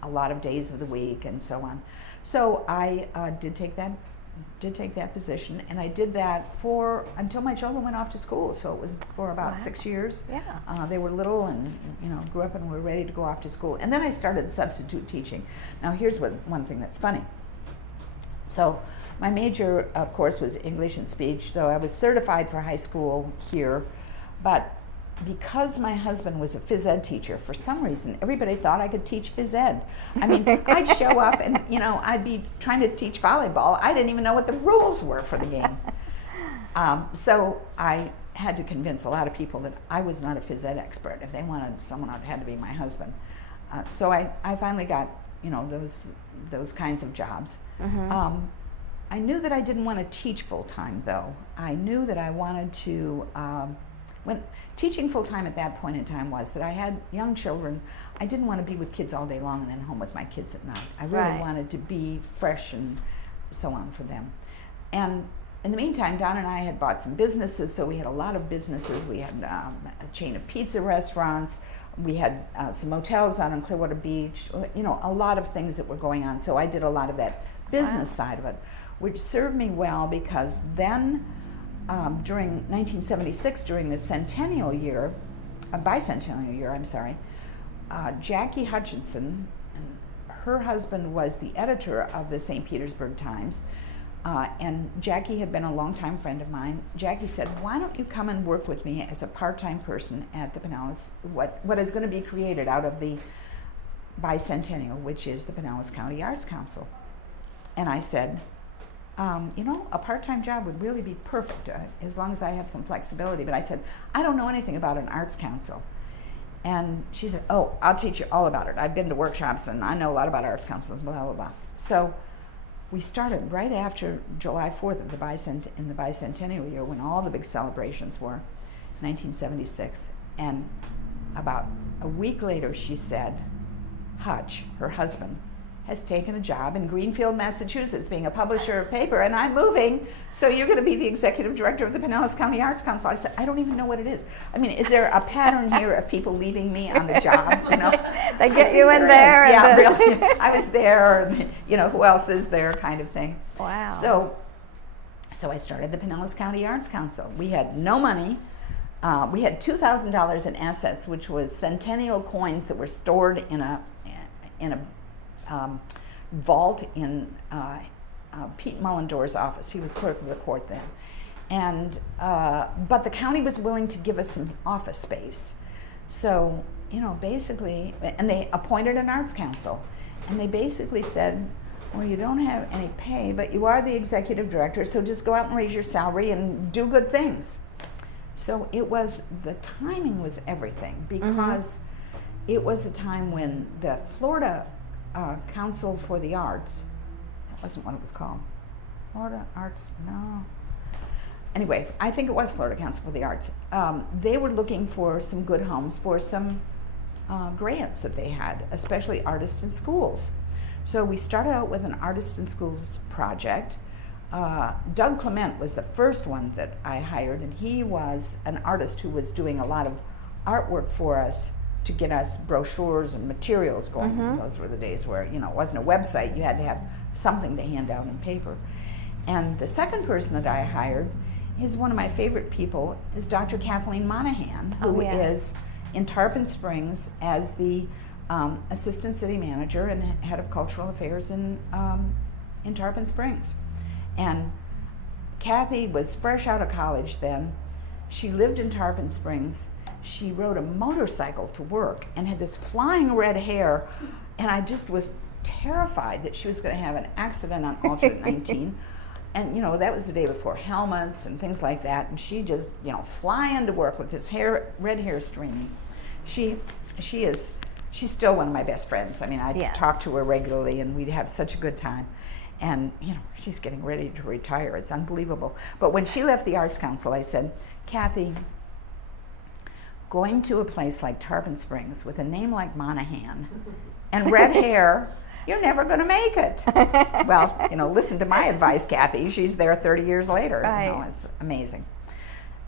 a lot of days of the week and so on. So I did take that position, and I did that until my children went off to school. So it was for about 6 years. Yeah. They were little and, you know, grew up and were ready to go off to school. And then I started substitute teaching. Now here's one thing that's funny. So my major, of course, was English and speech. So I was certified for high school here, but because my husband was a phys ed teacher, for some reason, everybody thought I could teach phys ed. I mean, I'd show up and, you know, I'd be trying to teach volleyball. I didn't even know what the rules were for the game. So I had to convince a lot of people that I was not a phys ed expert. If they wanted someone, it had to be my husband. So I finally got, you know, those kinds of jobs. I knew that I didn't want to teach full-time, though. I knew that I wanted to, when teaching full-time at that point in time was that I had young children. I didn't want to be with kids all day long and then home with my kids at night. I really wanted to be fresh and so on for them. And in the meantime, Don and I had bought some businesses, so we had a lot of businesses. We had a chain of pizza restaurants. We had some motels out on Clearwater Beach, you know, a lot of things that were going on. So I did a lot of that business side of it, which served me well because then during 1976, during the bicentennial year, Jackie Hutchinson, and her husband was the editor of the St. Petersburg Times, and Jackie had been a longtime friend of mine. Jackie said, why don't you come and work with me as a part-time person at the Pinellas, what is going to be created out of the bicentennial, which is the Pinellas County Arts Council. And I said, you know, a part-time job would really be perfect as long as I have some flexibility. But I said, I don't know anything about an arts council. And she said, oh, I'll teach you all about it. I've been to workshops and I know a lot about arts councils, blah, blah, blah. So we started right after July 4th of in the bicentennial year when all the big celebrations were, 1976. And about a week later, she said, Hutch, her husband, has taken a job in Greenfield, Massachusetts, being a publisher of paper, and I'm moving, so you're going to be the executive director of the Pinellas County Arts Council. I said, I don't even know what it is. I mean, is there a pattern here of people leaving me on the job? You know, they get you in there. Yeah, really. I was there, and, you know, who else is there, kind of thing. Wow. So I started the Pinellas County Arts Council. We had no money. We had $2,000 in assets, which was centennial coins that were stored in a vault in Pete Mullendore's office. He was clerk of the court then. And but the county was willing to give us some office space. So, you know, basically, and they appointed an arts council. And they basically said, well, you don't have any pay, but you are the executive director, so just go out and raise your salary and do good things. So the timing was everything, because it was a time when the Florida Council for the Arts, that wasn't what it was called. Florida Arts, no. Anyway, I think it was Florida Council for the Arts. They were looking for some good homes for some grants that they had, especially artists in schools. So we started out with an artist in schools project. Doug Clement was the first one that I hired, and he was an artist who was doing a lot of artwork for us to get us brochures and materials going. Those were the days where, you know, it wasn't a website. You had to have something to hand out in paper. And the second person that I hired is one of my favorite people, is Dr. Kathleen Monahan, who is in Tarpon Springs as the assistant city manager and head of cultural affairs in Tarpon Springs. And Kathy was fresh out of college then. She lived in Tarpon Springs. She rode a motorcycle to work and had this flying red hair, and I just was terrified that she was going to have an accident on alternate 19. And, you know, that was the day before helmets and things like that, and she just, you know, flying to work with this red hair streaming. She's still one of my best friends. I mean, I talk to her regularly, and we'd have such a good time. And, she's getting ready to retire. It's unbelievable. But when she left the Arts Council, I said, Kathy, going to a place like Tarpon Springs with a name like Monahan and red hair, you're never going to make it. Well, listen to my advice, Kathy. She's there 30 years later. Right. It's amazing.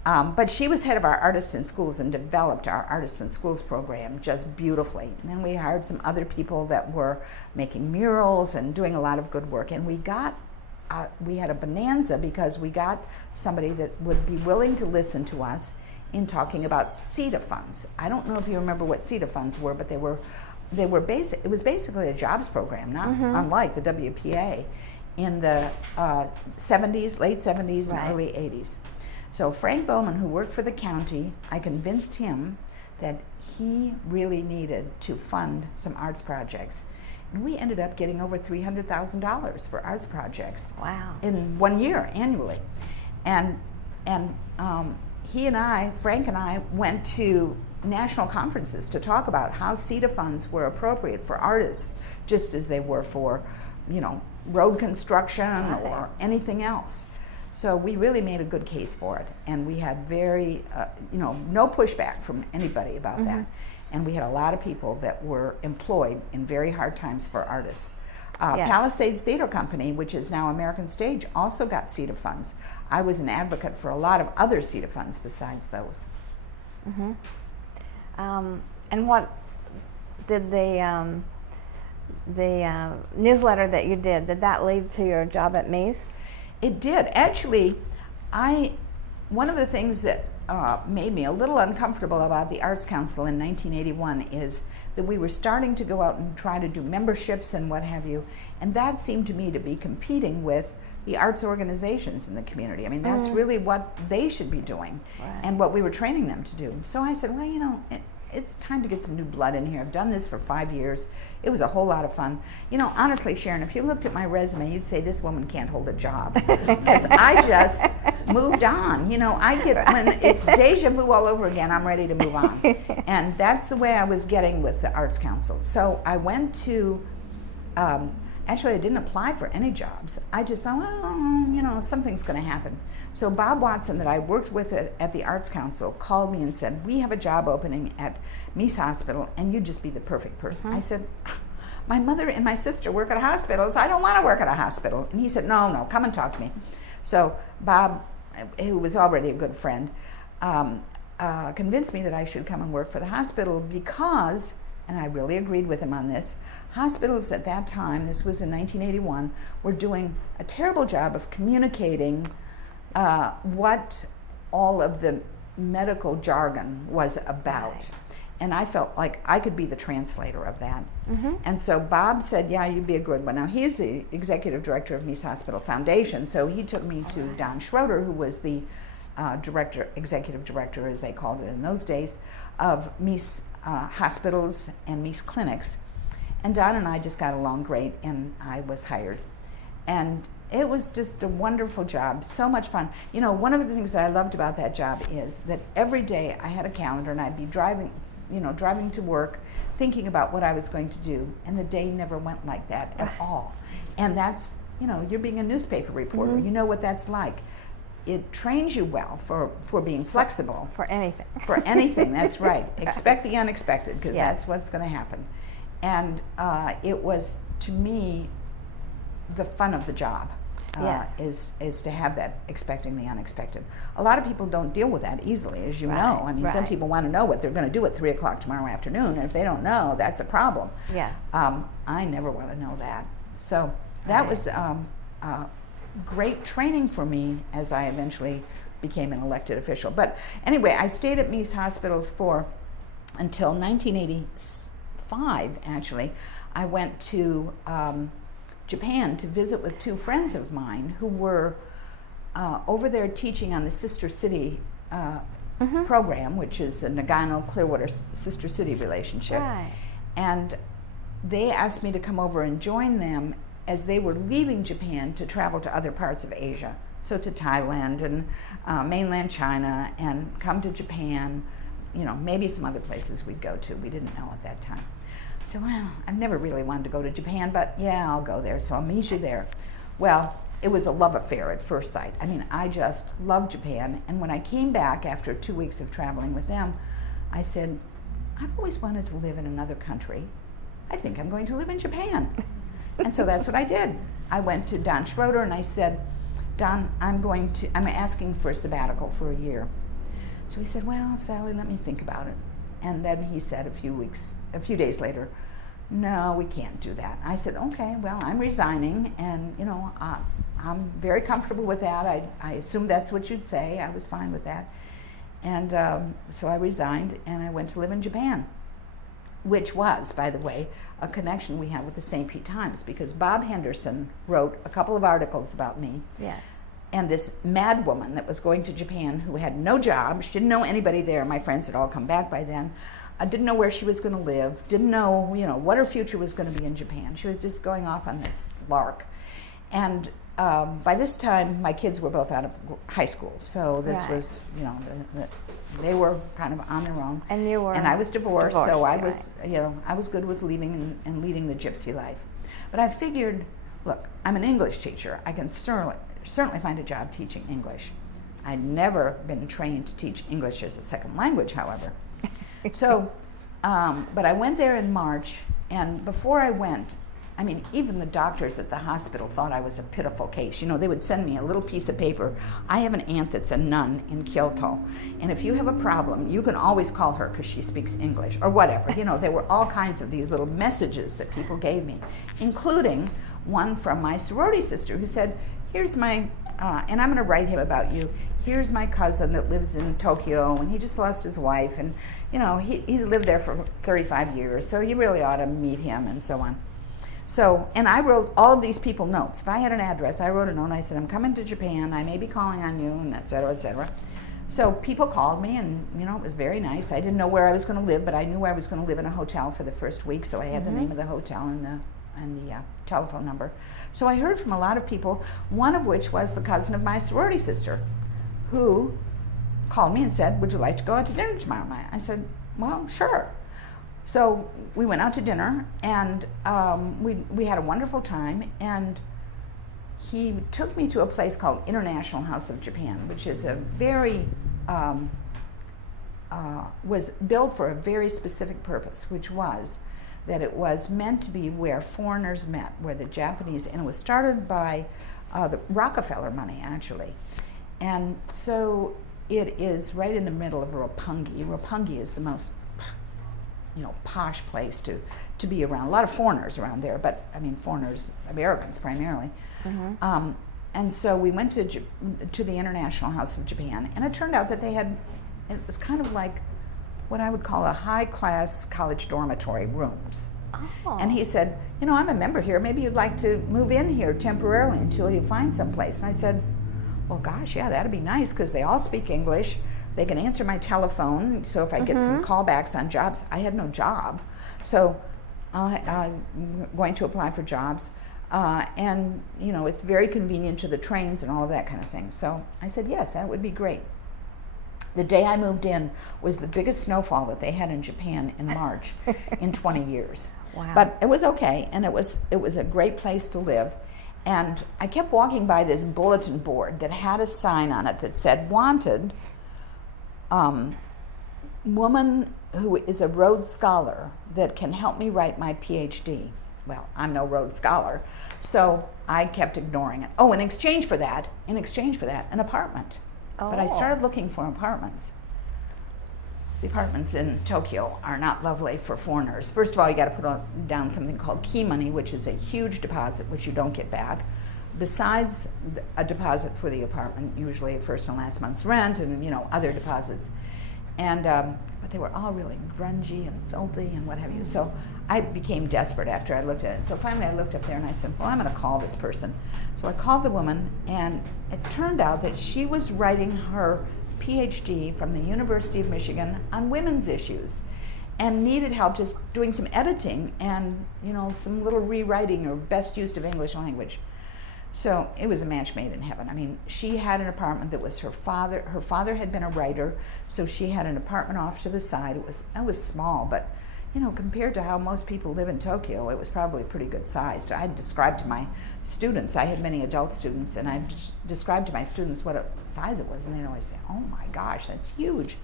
But she was head of our Artists in Schools and developed our Artists in Schools program just beautifully. And then we hired some other people that were making murals and doing a lot of good work. And we had a bonanza because we got somebody that would be willing to listen to us in talking about CETA funds. I don't know if you remember what CETA funds were, but it was basically a jobs program, not unlike the WPA in the 70s, late 70s and early 80s. So Frank Bowman, who worked for the county, I convinced him that he really needed to fund some arts projects. And we ended up getting over $300,000 for arts projects. Wow. In 1 year, annually. And he and I, Frank and I, went to national conferences to talk about how CETA funds were appropriate for artists, just as they were for, road construction or anything else. So we really made a good case for it, and we had very, no pushback from anybody about that. And we had a lot of people that were employed in very hard times for artists. Palisades Theater Company, which is now American Stage, also got CETA funds. I was an advocate for a lot of other CETA funds besides those. And what did the newsletter that you did that lead to your job at Mies? It did. Actually, one of the things that made me a little uncomfortable about the Arts Council in 1981 is that we were starting to go out and try to do memberships and what have you, and that seemed to me to be competing with the arts organizations in the community. I mean, that's really what they should be doing and what we were training them to do. So I said, well, it's time to get some new blood in here. I've done this for 5 years. It was a whole lot of fun. Honestly, Sharon, if you looked at my resume, you'd say this woman can't hold a job. Because I just moved on. When it's deja vu all over again, I'm ready to move on. And that's the way I was getting with the Arts Council. So I went to, actually I didn't apply for any jobs. I just thought, well, something's going to happen. So Bob Watson, that I worked with at the Arts Council, called me and said, we have a job opening at Mies Hospital, and you'd just be the perfect person. I said, my mother and my sister work at hospitals. I don't want to work at a hospital. And he said, no, come and talk to me. So Bob, who was already a good friend, convinced me that I should come and work for the hospital because, and I really agreed with him on this, hospitals at that time, this was in 1981, were doing a terrible job of communicating what all of the medical jargon was about. Right. And I felt like I could be the translator of that. And so Bob said, yeah, you'd be a good one. Now, he's the executive director of Mies Hospital Foundation, so he took me to Don Schroeder, who was the executive director, as they called it in those days, of Mies hospitals and Mies clinics. And Don and I just got along great, and I was hired. And it was just a wonderful job, so much fun. One of the things that I loved about that job is that every day I had a calendar, and I'd be driving to work, thinking about what I was going to do, and the day never went like that at all. And that's, you're being a newspaper reporter, you know what that's like. It trains you well for being flexible. For anything. For anything, that's right. Expect the unexpected, because Yes. that's what's going to happen. And it was, to me, the fun of the job. Yes. Is to have that expecting the unexpected. A lot of people don't deal with that easily, as you know. I mean, some people want to know what they're going to do at 3 o'clock tomorrow afternoon, and if they don't know, that's a problem. Yes. I never want to know that. So that was great training for me as I eventually became an elected official. But anyway, I stayed at Mies Hospitals until 1985, actually. I went to Japan to visit with 2 friends of mine who were over there teaching on the Sister City program, which is a Nagano-Clearwater Sister City relationship. Right. And they asked me to come over and join them as they were leaving Japan to travel to other parts of Asia, so to Thailand and mainland China, and come to Japan, maybe some other places we'd go to. We didn't know at that time. So, well, I've never really wanted to go to Japan, but yeah, I'll go there, so I'll meet you there. Well, it was a love affair at first sight. I mean, I just loved Japan. And when I came back after 2 weeks of traveling with them, I said, I've always wanted to live in another country. I think I'm going to live in Japan. And so that's what I did. I went to Don Schroeder and I said, Don, I'm asking for a sabbatical for a year. So he said, well, Sally, let me think about it. And then he said a few days later, no, we can't do that. I said, okay, well, I'm resigning, and I'm very comfortable with that. I assumed that's what you'd say. I was fine with that. And so I resigned, and I went to live in Japan, which was, by the way, a connection we have with the St. Pete Times, because Bob Henderson wrote a couple of articles about me. Yes. And this mad woman that was going to Japan who had no job, she didn't know anybody there. My friends had all come back by then. I didn't know where she was going to live, didn't know, what her future was going to be in Japan. She was just going off on this lark. And by this time, my kids were both out of high school, so this was, they were kind of on their own. And you were. And I was divorced, so I right. was, I was good with leaving and leading the gypsy life. But I figured, look, I'm an English teacher. I can certainly find a job teaching English. I'd never been trained to teach English as a second language, however. So, but I went there in March, and before I went, I mean, even the doctors at the hospital thought I was a pitiful case. They would send me a little piece of paper. I have an aunt that's a nun in Kyoto, and if you have a problem, you can always call her because she speaks English, or whatever. There were all kinds of these little messages that people gave me, including one from my sorority sister who said, here's my, and I'm going to write him about you. Here's my cousin that lives in Tokyo, and he just lost his wife, and he's lived there for 35 years, so you really ought to meet him, and so on. So, and I wrote all of these people notes. If I had an address, I wrote a note, and I said, I'm coming to Japan, I may be calling on you, and et cetera, et cetera. So people called me, and it was very nice. I didn't know where I was going to live, but I knew I was going to live in a hotel for the first week, so I had the name of the hotel and the telephone number. So I heard from a lot of people, one of which was the cousin of my sorority sister, who called me and said, would you like to go out to dinner tomorrow night? I said, well, sure. So we went out to dinner, and we had a wonderful time, and he took me to a place called International House of Japan, which is a very, was built for a very specific purpose, which was that it was meant to be where foreigners met, where the Japanese, and it was started by the Rockefeller money, actually. And so it is right in the middle of Roppongi. Roppongi is the most, posh place to be around. A lot of foreigners around there, but I mean foreigners, Americans primarily. Mm-hmm. And so we went to the International House of Japan, and it turned out that it was kind of like what I would call a high-class college dormitory rooms. Oh. And he said, I'm a member here. Maybe you'd like to move in here temporarily until you find someplace. And I said, well, gosh, yeah, that'd be nice, because they all speak English. They can answer my telephone, so if I get some callbacks on jobs, I had no job. So I'm going to apply for jobs. And, it's very convenient to the trains and all of that kind of thing. So I said, yes, that would be great. The day I moved in was the biggest snowfall that they had in Japan in March in 20 years. Wow. But it was okay, and it was a great place to live. And I kept walking by this bulletin board that had a sign on it that said, wanted, woman who is a Rhodes Scholar that can help me write my PhD. Well, I'm no Rhodes Scholar, so I kept ignoring it. Oh, in exchange for that, an apartment. Oh. But I started looking for apartments. The apartments in Tokyo are not lovely for foreigners. First of all, you got to put down something called key money, which is a huge deposit, which you don't get back. Besides a deposit for the apartment, usually first and last month's rent, and other deposits. And but they were all really grungy and filthy and what have you. So I became desperate after I looked at it. So finally, I looked up there and I said, "Well, I'm going to call this person." So I called the woman, and it turned out that she was writing her PhD from the University of Michigan on women's issues, and needed help just doing some editing and some little rewriting or best use of English language. So it was a match made in heaven. I mean, she had an apartment that was her father. Her father had been a writer, so she had an apartment off to the side. It was small, but compared to how most people live in Tokyo, it was probably pretty good size. So I described to my students, I had many adult students, and I described to my students what size it was, and they'd always say, "Oh my gosh, that's huge."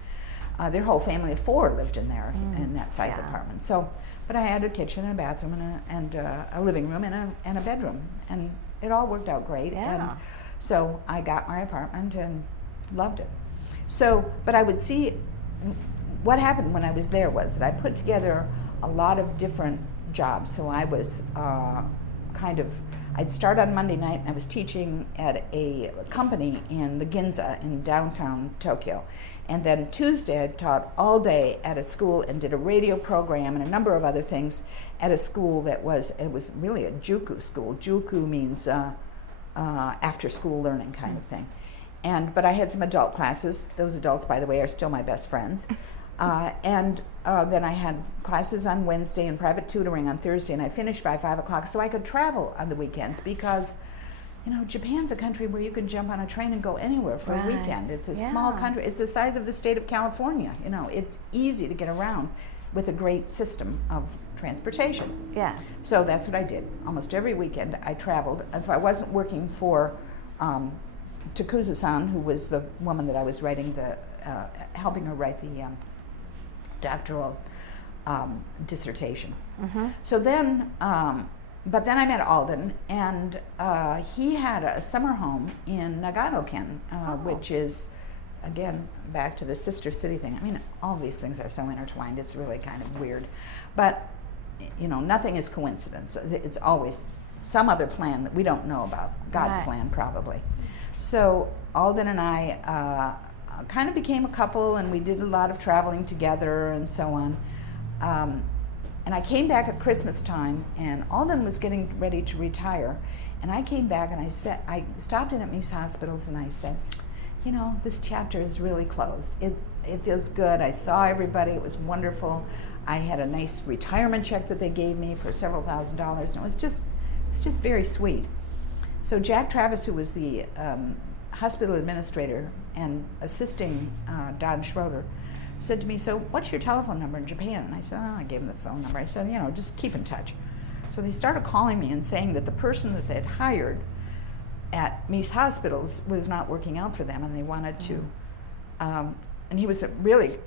Their whole family of 4 lived in there in that size apartment. So, but I had a kitchen and a bathroom and a living room and a bedroom, and it all worked out great. Yeah. And so I got my apartment and loved it. So, but I would see what happened when I was there was that I put together a lot of different jobs. So I was I'd start on Monday night, and I was teaching at a company in the Ginza in downtown Tokyo. And then Tuesday, I taught all day at a school and did a radio program and a number of other things at a school it was really a juku school. Juku means after school learning kind of thing. But I had some adult classes. Those adults, by the way, are still my best friends. Then I had classes on Wednesday and private tutoring on Thursday, and I finished by 5 o'clock so I could travel on the weekends because, Japan's a country where you can jump on a train and go anywhere for a weekend. It's a small country. It's the size of the state of California. It's easy to get around with a great system of transportation. Yes. So that's what I did. Almost every weekend I traveled. If I wasn't working for Takuza-san, who was the woman that I was writing helping her write the doctoral dissertation. So then, but then I met Alden, and he had a summer home in Nagano-ken, which is, again, back to the sister city thing. I mean, all these things are so intertwined, it's really kind of weird. But, nothing is coincidence. It's always some other plan that we don't know about, God's plan probably. So Alden and I kind of became a couple, and we did a lot of traveling together and so on. And I came back at Christmas time, and Alden was getting ready to retire. And I came back and I stopped in at Mies Hospitals and I said, this chapter is really closed. It feels good. I saw everybody. It was wonderful. I had a nice retirement check that they gave me for several $1,000s, and it was just very sweet. So Jack Travis, who was the hospital administrator and assisting Don Schroeder, said to me, "So what's your telephone number in Japan?" And I said, I gave him the phone number. I said, just keep in touch. So they started calling me and saying that the person that they'd hired at Mies Hospitals was not working out for them, and they wanted to. And he was a really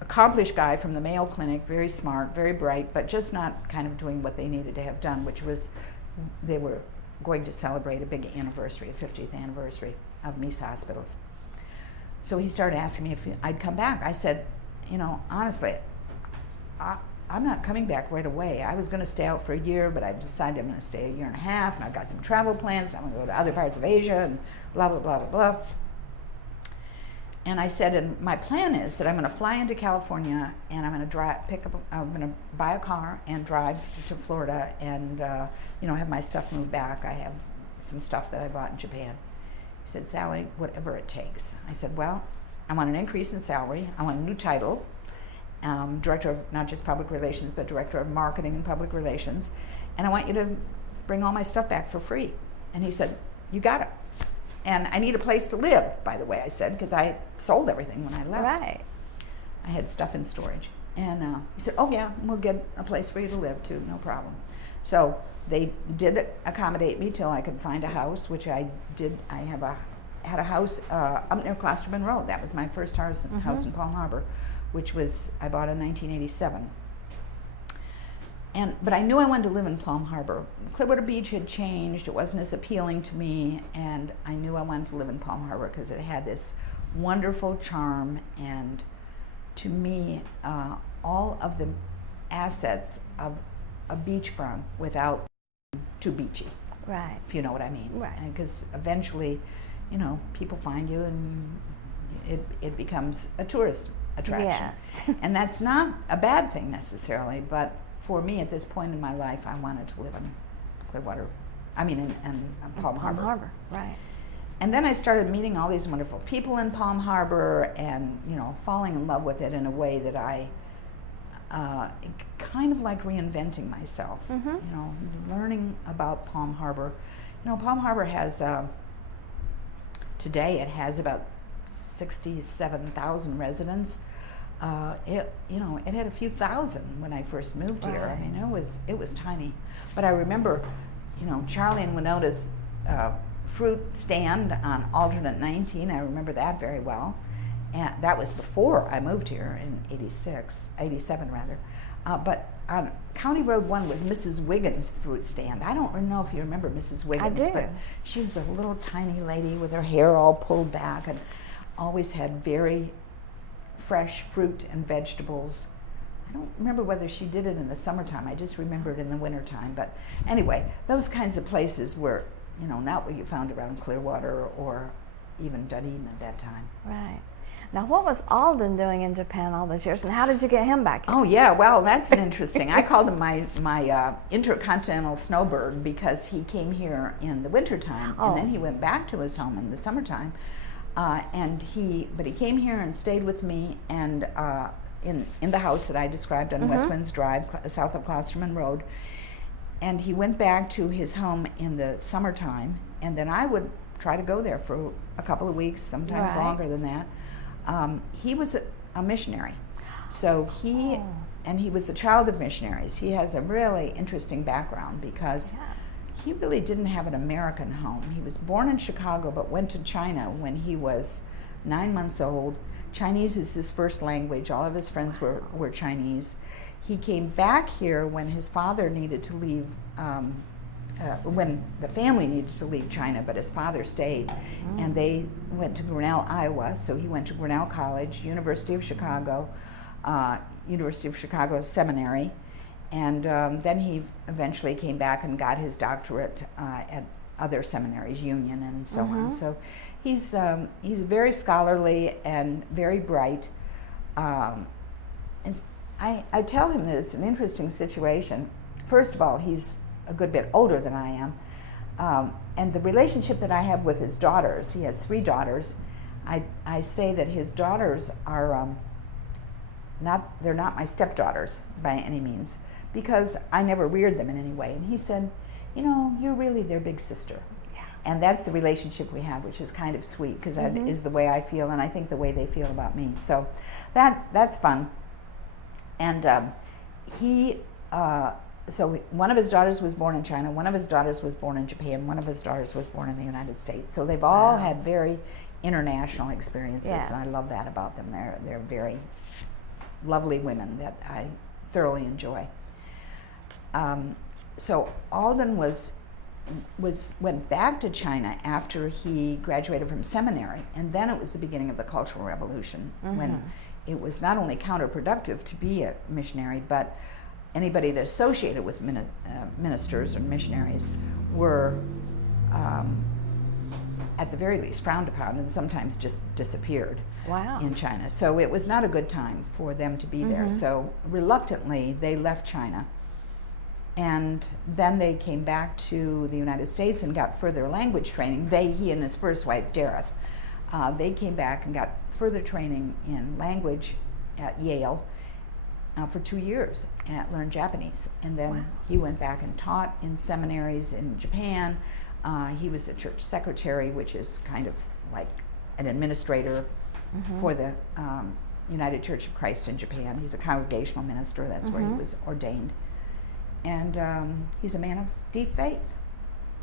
accomplished guy from the Mayo Clinic, very smart, very bright, but just not kind of doing what they needed to have done, which was they were going to celebrate a big anniversary, a 50th anniversary of Mies Hospitals. So he started asking me if I'd come back. I said, honestly, I'm not coming back right away. I was going to stay out for a year, but I decided I'm going to stay a year and a half, and I've got some travel plans. I'm going to go to other parts of Asia and blah, blah, blah, blah, blah. And I said, and my plan is that I'm going to fly into California, and I'm going to I'm going to buy a car and drive to Florida and, have my stuff moved back. I have some stuff that I bought in Japan. He said, "Sallie, whatever it takes." I said, "Well, I want an increase in salary. I want a new title, director of not just public relations, but director of marketing and public relations. And I want you to bring all my stuff back for free." And he said, "You got it. And I need a place to live," by the way, I said, because I sold everything when I left. Right. I had stuff in storage. And he said, "Oh, yeah, we'll get a place for you to live, too, no problem." So they did accommodate me till I could find a house, which I did. I had a house up near Klosterman Road. That was my first house in Palm Harbor, which I bought in 1987. But I knew I wanted to live in Palm Harbor. Clearwater Beach had changed. It wasn't as appealing to me, and I knew I wanted to live in Palm Harbor because it had this wonderful charm, and to me, all of the assets of a beachfront without too beachy. Right. If you know what I mean. Right. Because eventually, people find you, and it becomes a tourist attraction. Yes. And that's not a bad thing necessarily, but for me at this point in my life, I wanted to live in Clearwater. I mean, in Palm Harbor. Palm Harbor, right. And then I started meeting all these wonderful people in Palm Harbor, and falling in love with it in a way that I kind of like reinventing myself. Learning about Palm Harbor. Palm Harbor has today it has about 67,000 residents. it had a few thousand when I first moved here. Right. I mean, it was tiny. But I remember, Charlie and Winota's fruit stand on alternate 19. I remember that very well. And that was before I moved here in 87 rather. But on County Road 1 was Mrs. Wiggins' fruit stand. I don't know if you remember Mrs. Wiggins, do. but she was a little tiny lady with her hair all pulled back and always had very fresh fruit and vegetables. I don't remember whether she did it in the summertime. I just remember it in the wintertime. But anyway, those kinds of places were, not what you found around Clearwater or even Dunedin at that time. Right. Now, what was Alden doing in Japan all those years, and how did you get him back here? Oh yeah, well that's an interesting. I called him my intercontinental snowbird because he came here in the wintertime, and then he went back to his home in the summertime. But he came here and stayed with me, and in the house that I described on West Winds Drive, south of Klosterman Road. And he went back to his home in the summertime, and then I would try to go there for a couple of weeks, sometimes longer than that. He was a missionary, so he was the child of missionaries. He has a really interesting background because he really didn't have an American home. He was born in Chicago but went to China when he was 9 months old. Chinese is his first language. All of his friends were Chinese. He came back here when his father needed to leave, when the family needed to leave China, but his father stayed, and they went to Grinnell, Iowa. So he went to Grinnell College, University of Chicago Seminary, and then he eventually came back and got his doctorate at other seminaries, Union and so on. So he's very scholarly and very bright. I tell him that it's an interesting situation. First of all, he's a good bit older than I am, and the relationship that I have with his daughters, he has 3 daughters. I say that his daughters are they're not my stepdaughters by any means, because I never reared them in any way. And he said, you're really their big sister. Yeah. And that's the relationship we have, which is kind of sweet, because that is the way I feel, and I think the way they feel about me. So that's fun. And so one of his daughters was born in China, one of his daughters was born in Japan, one of his daughters was born in the United States. So they've all had very international experiences, and I love that about them. They're very lovely women that I thoroughly enjoy. So Alden went back to China after he graduated from seminary, and then it was the beginning of the Cultural Revolution, when it was not only counterproductive to be a missionary, but anybody that associated with ministers or missionaries were, at the very least, frowned upon, and sometimes just disappeared in China. So it was not a good time for them to be there. So reluctantly, they left China. And then they came back to the United States and got further language training. He and his first wife, Dareth, they came back and got further training in language at Yale for 2 years and learned Japanese. And then he went back and taught in seminaries in Japan. He was a church secretary, which is kind of like an administrator for the United Church of Christ in Japan. He's a congregational minister. That's where he was ordained. And he's a man of deep faith.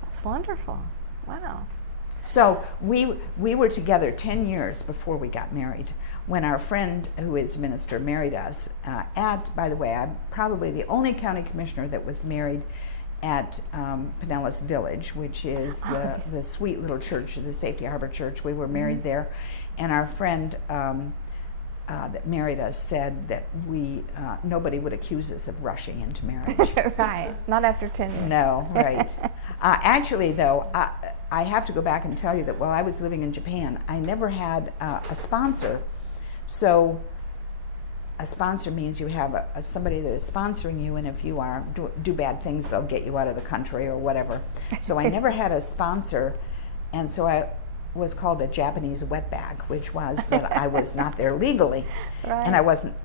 That's wonderful. Wow. So we were together 10 years before we got married. When our friend, who is a minister, married us by the way, I'm probably the only county commissioner that was married at Pinellas Village, which is the sweet little church, the Safety Harbor Church. We were married there, and our friend that married us said that nobody would accuse us of rushing into marriage. Right, not after 10 years. No, right. Actually, though, I have to go back and tell you that while I was living in Japan, I never had a sponsor. So a sponsor means you have somebody that is sponsoring you, and if you do bad things, they'll get you out of the country or whatever. So I never had a sponsor, and so I was called a Japanese wetback, which was that I was not there legally, and I wasn't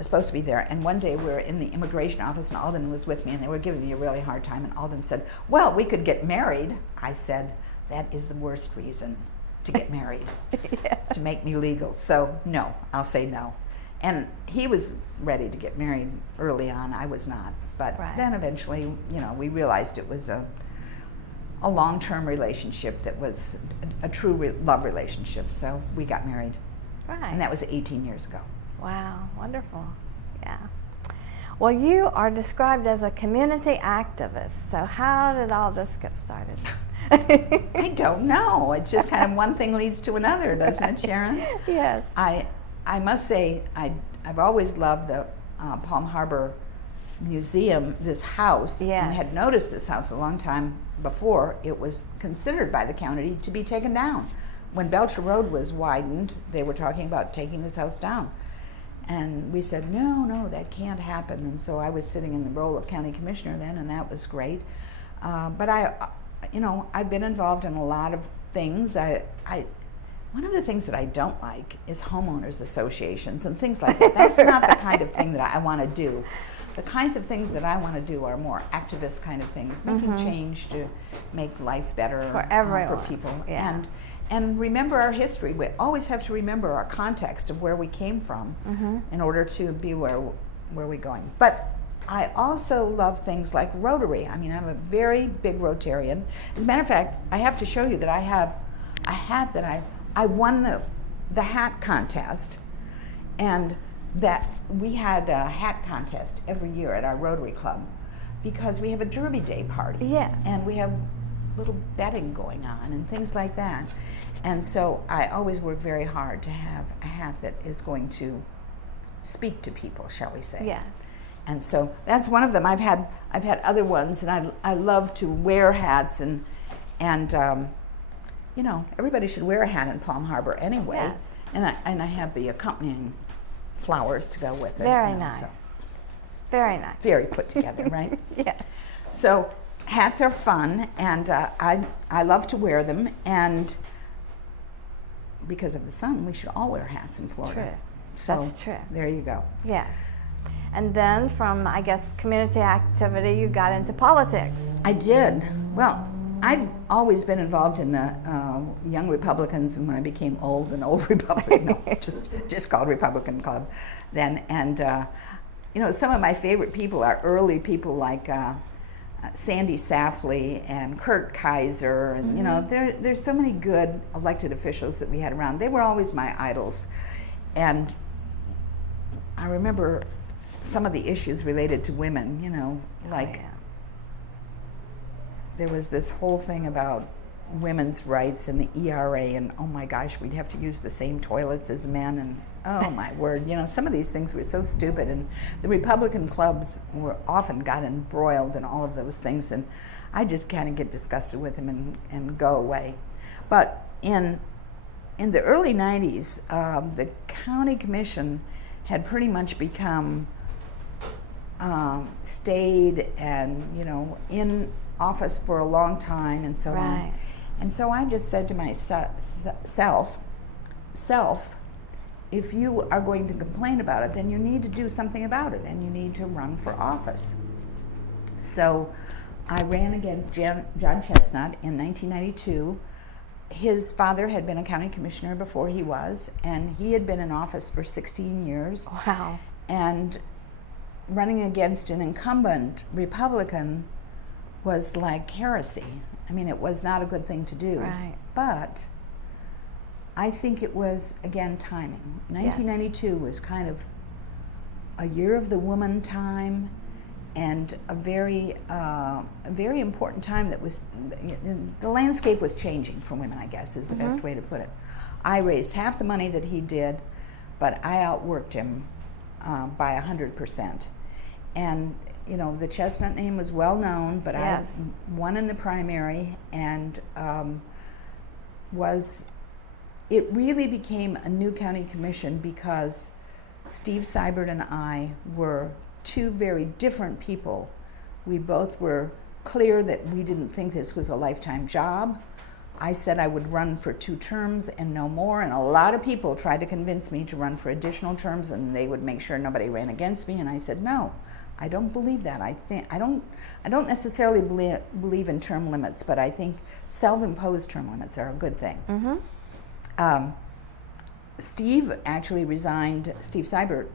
supposed to be there. And one day we were in the immigration office, and Alden was with me, and they were giving me a really hard time, and Alden said, well, we could get married. I said, that is the worst reason to get married, to make me legal. So no, I'll say no. And he was ready to get married early on. I was not. But then eventually, we realized it was a long-term relationship that was a true love relationship. So we got married. Right. And that was 18 years ago. Wow, wonderful. Yeah. Well, you are described as a community activist. So how did all this get started? I don't know. It's just kind of one thing leads to another, doesn't it, Sharon? Yes. I must say, I've always loved the Palm Harbor Museum, this house, and had noticed this house a long time before it was considered by the county to be taken down. When Belcher Road was widened, they were talking about taking this house down. And we said, no, that can't happen. And so I was sitting in the role of county commissioner then, and that was great. But I've been involved in a lot of things. One of the things that I don't like is homeowners associations and things like that. That's not the kind of thing that I want to do. The kinds of things that I want to do are more activist kind of things, making change to make life better for everyone, for people. Yeah. And remember our history. We always have to remember our context of where we came from in order to be where we're going. But I also love things like Rotary. I mean, I'm a very big Rotarian. As a matter of fact, I have to show you that I have a hat that I won the hat contest, and that we had a hat contest every year at our Rotary Club because we have a Derby Day party. Yes. And we have little betting going on and things like that. And so I always work very hard to have a hat that is going to speak to people, shall we say. Yes. And so that's one of them. I've had other ones, and I love to wear hats, and everybody should wear a hat in Palm Harbor anyway. Yes. And I have the accompanying flowers to go with it. Very nice. So very nice. very put together, right? Yes. So hats are fun, and I love to wear them, and because of the sun, we should all wear hats in Florida. True. So that's true. There you go. Yes. And then from, I guess, community activity, you got into politics. I did. Well, I've always been involved in the Young Republicans, and when I became old, an old Republican, no, just called Republican Club then. And, some of my favorite people are early people like Sandy Safley and Kurt Kaiser. And, there's so many good elected officials that we had around. They were always my idols. And I remember some of the issues related to women, there was this whole thing about women's rights and the ERA, and oh my gosh, we'd have to use the same toilets as men, and oh my word, some of these things were so stupid, and the Republican clubs often got embroiled in all of those things, and I just kind of get disgusted with them and go away. But in the early 90s, the county commission had pretty much become stayed and in office for a long time and so on. And so I just said to myself, if you are going to complain about it, then you need to do something about it, and you need to run for office. So I ran against John Chestnut in 1992. His father had been a county commissioner before he was, and he had been in office for 16 years. Wow. And running against an incumbent Republican was like heresy. I mean, it was not a good thing to do. Right. But I think it was, again, timing. 1992 was kind of a year of the woman time, and a very important time that was, the landscape was changing for women, I guess, is the best way to put it. I raised half the money that he did, but I outworked him by 100%. And the Chestnut name was well known, but I won in the primary, and it really became a new county commission because Steve Seibert and I were two very different people. We both were clear that we didn't think this was a lifetime job. I said I would run for 2 terms and no more, and a lot of people tried to convince me to run for additional terms, and they would make sure nobody ran against me, and I said no. I don't believe that. I don't necessarily believe in term limits, but I think self-imposed term limits are a good thing. Steve actually resigned, Steve Seibert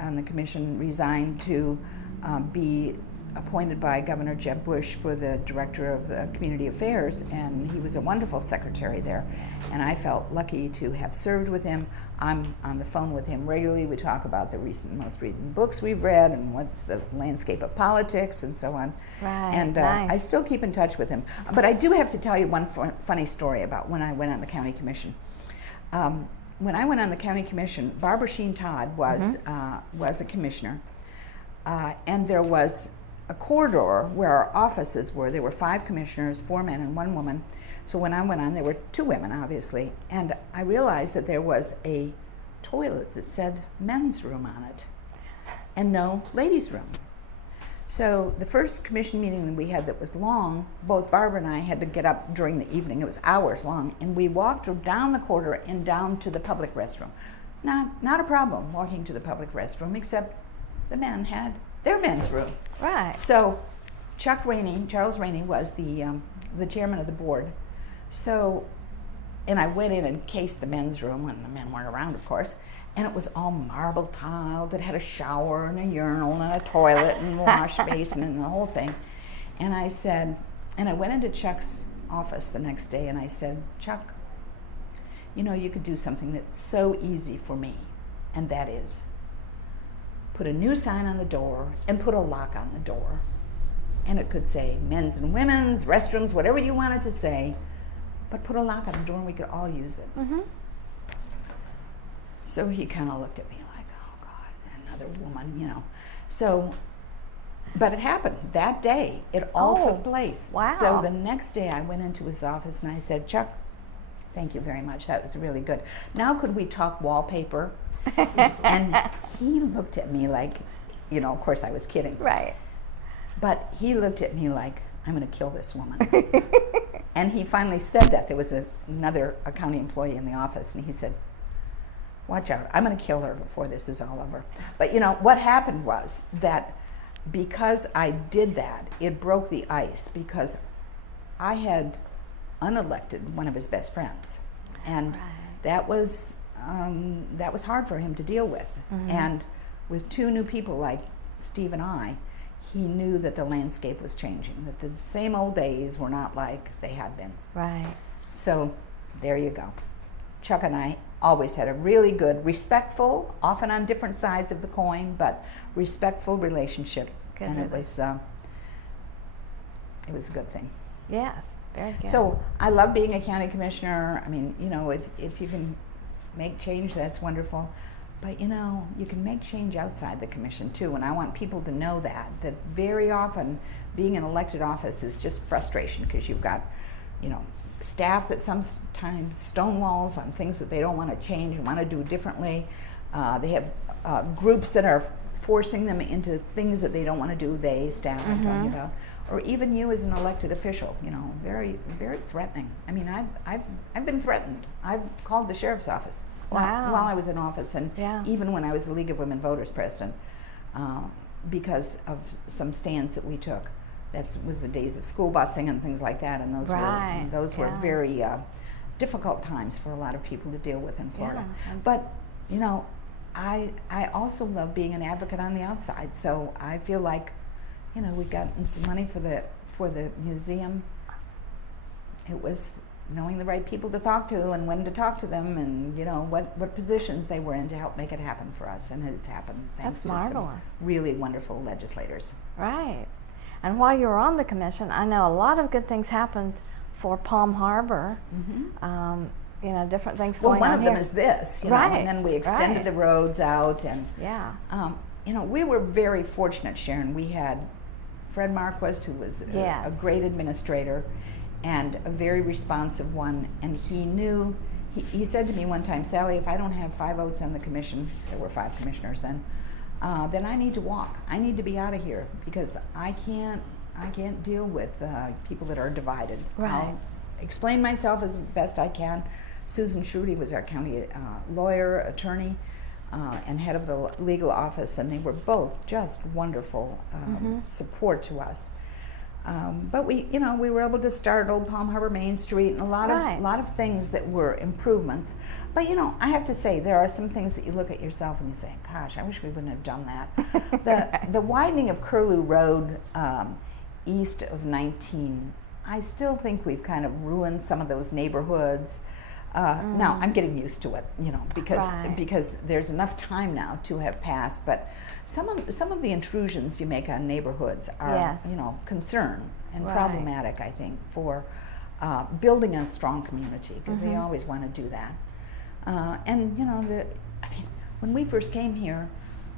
on the commission resigned to be appointed by Governor Jeb Bush for the Director of Community Affairs, and he was a wonderful secretary there. And I felt lucky to have served with him. I'm on the phone with him regularly. We talk about the most recent books we've read and what's the landscape of politics and so on. Right, and nice. I still keep in touch with him. But I do have to tell you one funny story about when I went on the county commission. When I went on the county commission, Barbara Sheen Todd was a commissioner, and there was a corridor where our offices were. There were 5 commissioners, 4 men and 1 woman. So when I went on, there were 2 women, obviously, and I realized that there was a toilet that said men's room on it and no ladies' room. So the first commission meeting that we had that was long, both Barbara and I had to get up during the evening. It was hours long, and we walked down the corridor and down to the public restroom. Not a problem walking to the public restroom, except the men had their men's room. Right. So Charles Rainey was the chairman of the board. So, and I went in and cased the men's room when the men weren't around, of course, and it was all marble tiled. It had a shower and a urinal and a toilet and a wash basin and the whole thing. And I said, and I went into Chuck's office the next day and I said, Chuck, you know, you could do something that's so easy for me, and that is put a new sign on the door and put a lock on the door. And it could say men's and women's, restrooms, whatever you wanted to say, but put a lock on the door and we could all use it. Mm-hmm. So he kind of looked at me like, oh God, another woman, you know. So, but it happened that day. It all took place. Wow. So the next day I went into his office and I said, Chuck, thank you very much. That was really good. Now could we talk wallpaper? And he looked at me like, you know, of course I was kidding. Right. But he looked at me like, I'm going to kill this woman. And he finally said that. There was another county employee in the office, and he said, watch out, I'm going to kill her before this is all over. But you know, what happened was that because I did that, it broke the ice, because I had unelected one of his best friends. And that was hard for him to deal with. Mm-hmm. And with 2 new people like Steve and I, he knew that the landscape was changing, that the same old days were not like they had been. Right. So there you go. Chuck and I always had a really good, respectful, often on different sides of the coin, but respectful relationship. Good. And it was a good thing. Yes. Very good. So I love being a county commissioner. I mean, you know, if you can make change, that's wonderful. But you know, you can make change outside the commission too, and I want people to know that very often being in elected office is just frustration, because you've got, you know, staff that sometimes stonewalls on things that they don't want to change and want to do differently. They have groups that are forcing them into things that they don't want to do, staff I'm talking about. Or even you as an elected official, you know, very, very threatening. I mean, I've been threatened. I've called the sheriff's office. Wow. While I was in office, and even when I was the League of Women Voters president, because of some stands that we took. That was the days of school busing and things like that, and those were very difficult times for a lot of people to deal with in Florida. Yeah. But you know, I also love being an advocate on the outside. So I feel like, you know, we got some money for the museum. It was knowing the right people to talk to and when to talk to them, and you know what positions they were in to help make it happen for us, and it's happened thanks to some really wonderful legislators. Right. And while you were on the commission, I know a lot of good things happened for Palm Harbor. Mm-hmm. You know, different things going on. Well, one of here. them is this, you know, and then we extended the roads out, and you know, we were very fortunate, Sharon. We had Fred Marquis, who was a great administrator and a very responsive one, and he knew, he said to me one time, Sally, if I don't have 5 votes on the commission, there were 5 commissioners then I need to walk. I need to be out of here, because I can't deal with people that are divided. Right. I'll explain myself as best I can. Susan Schrudy was our county lawyer, attorney, and head of the legal office, and they were both just wonderful support to us. But we were able to start Old Palm Harbor Main Street and a lot of things that were improvements. But I have to say, there are some things that you look at yourself and you say, gosh, I wish we wouldn't have done that. The widening of Curlew Road east of 19, I still think we've kind of ruined some of those neighborhoods. Now I'm getting used to it, because there's enough time now to have passed. But some of the intrusions you make on neighborhoods are, concern and problematic. I think for building a strong community, because they always want to do that. When we first came here,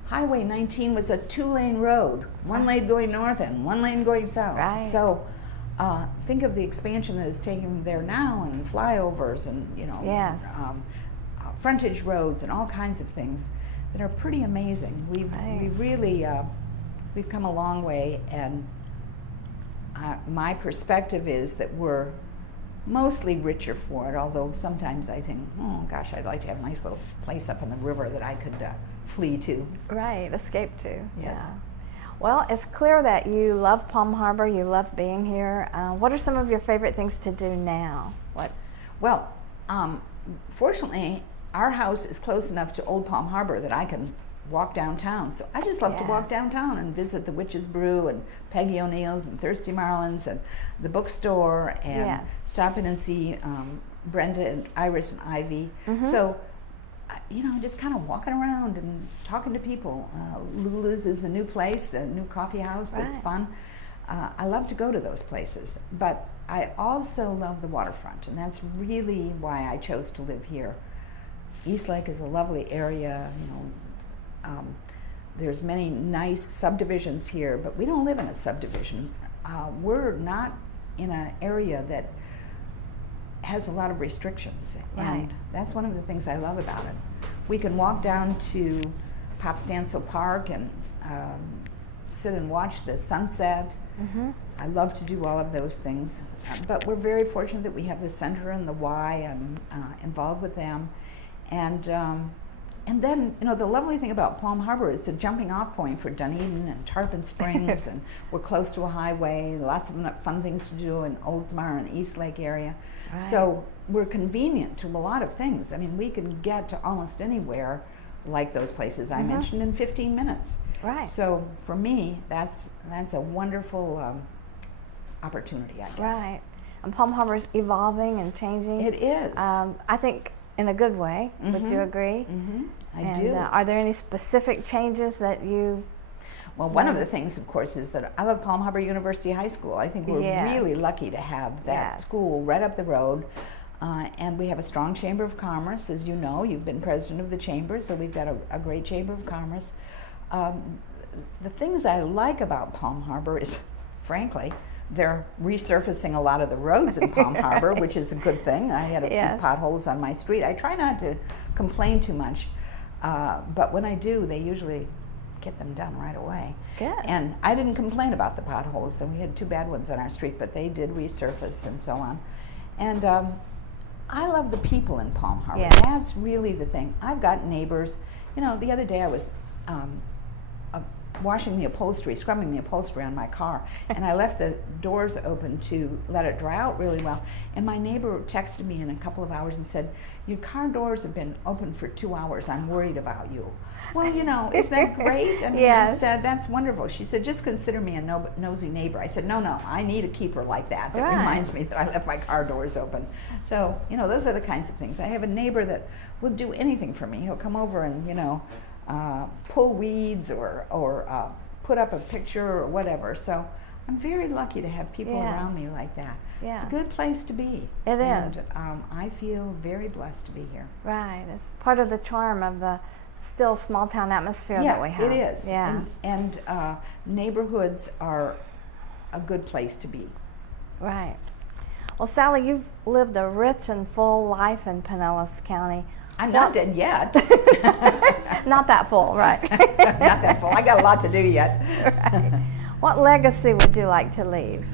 Highway 19 was a 2-lane road, one lane going north and one lane going south. Right. So think of the expansion that is taking there now, and flyovers and frontage roads and all kinds of things that are pretty amazing. We've really we've come a long way, and my perspective is that we're mostly richer for it, although sometimes I think, oh gosh, I'd like to have a nice little place up on the river that I could flee to. Right, escape to. Yes. Yeah. Well, it's clear that you love Palm Harbor, you love being here. What are some of your favorite things to do now? Well, fortunately, our house is close enough to Old Palm Harbor that I can walk downtown. So I just love to walk downtown and visit the Witch's Brew and Peggy O'Neill's and Thirsty Marlin's and the bookstore, and stop in and see Brenda and Iris and Ivy. So, just kind of walking around and talking to people. Lulu's is the new place, the new coffee house that's fun. I love to go to those places, but I also love the waterfront, and that's really why I chose to live here. East Lake is a lovely area. There's many nice subdivisions here, but we don't live in a subdivision. We're not in an area that has a lot of restrictions, and that's one of the things I love about it. We can walk down to Pop Stansel Park and sit and watch the sunset. I love to do all of those things, but we're very fortunate that we have the center and the Y. I'm involved with them, and then, the lovely thing about Palm Harbor is a jumping off point for Dunedin and Tarpon Springs, and we're close to a highway, lots of fun things to do in Oldsmar and East Lake area. So we're convenient to a lot of things. I mean, we can get to almost anywhere like those places I mentioned in 15 minutes. Right. So for me, that's a wonderful opportunity, I guess. Right. And Palm Harbor's evolving and changing. It is. I think in a good way. Would you agree? I do. Are there any specific changes that you? Well, one of the things, of course, is that I love Palm Harbor University High School. I think we're really lucky to have that school right up the road. And we have a strong Chamber of Commerce. As you know, you've been president of the Chamber, so we've got a great Chamber of Commerce. The things I like about Palm Harbor is, frankly, they're resurfacing a lot of the roads in Palm Harbor, which is a good thing. I had a few potholes on my street. I try not to complain too much, but when I do, they usually get them done right away. Good. And I didn't complain about the potholes, and we had 2 bad ones on our street, but they did resurface and so on. And I love the people in Palm Harbor. That's really the thing. I've got neighbors. The other day I was washing the upholstery, scrubbing the upholstery on my car, and I left the doors open to let it dry out really well. And my neighbor texted me in a couple of hours and said, "Your car doors have been open for 2 hours. I'm worried about you." Well, isn't that great? I mean, I said, "That's wonderful." She said, "Just consider me a nosy neighbor." I said, No, I need a keeper like that reminds me that I left my car doors open. So, those are the kinds of things. I have a neighbor that will do anything for me. He'll come over and, pull weeds or put up a picture or whatever. So I'm very lucky to have people around me like that. It's a good place to be. It is. And I feel very blessed to be here. Right. It's part of the charm of the still small town atmosphere that we have. It is. Yeah. And neighborhoods are a good place to be. Right. Well, Sallie, you've lived a rich and full life in Pinellas County. I'm not dead yet. Not that full, right? Not that full. I got a lot to do yet. Right. What legacy would you like to leave?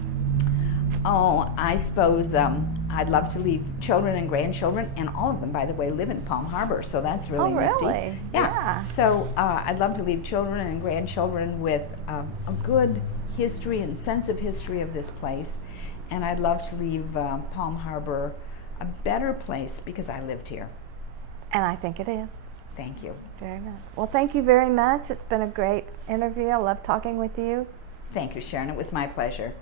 Oh, I suppose I'd love to leave children and grandchildren, and all of them, by the way, live in Palm Harbor, so that's really nifty. Really? Yeah. So I'd love to leave children and grandchildren with a good history and sense of history of this place. And I'd love to leave Palm Harbor a better place because I lived here. And I think it is. Thank you. Very much. Well, thank you very much. It's been a great interview. I love talking with you. Thank you, Sharon. It was my pleasure.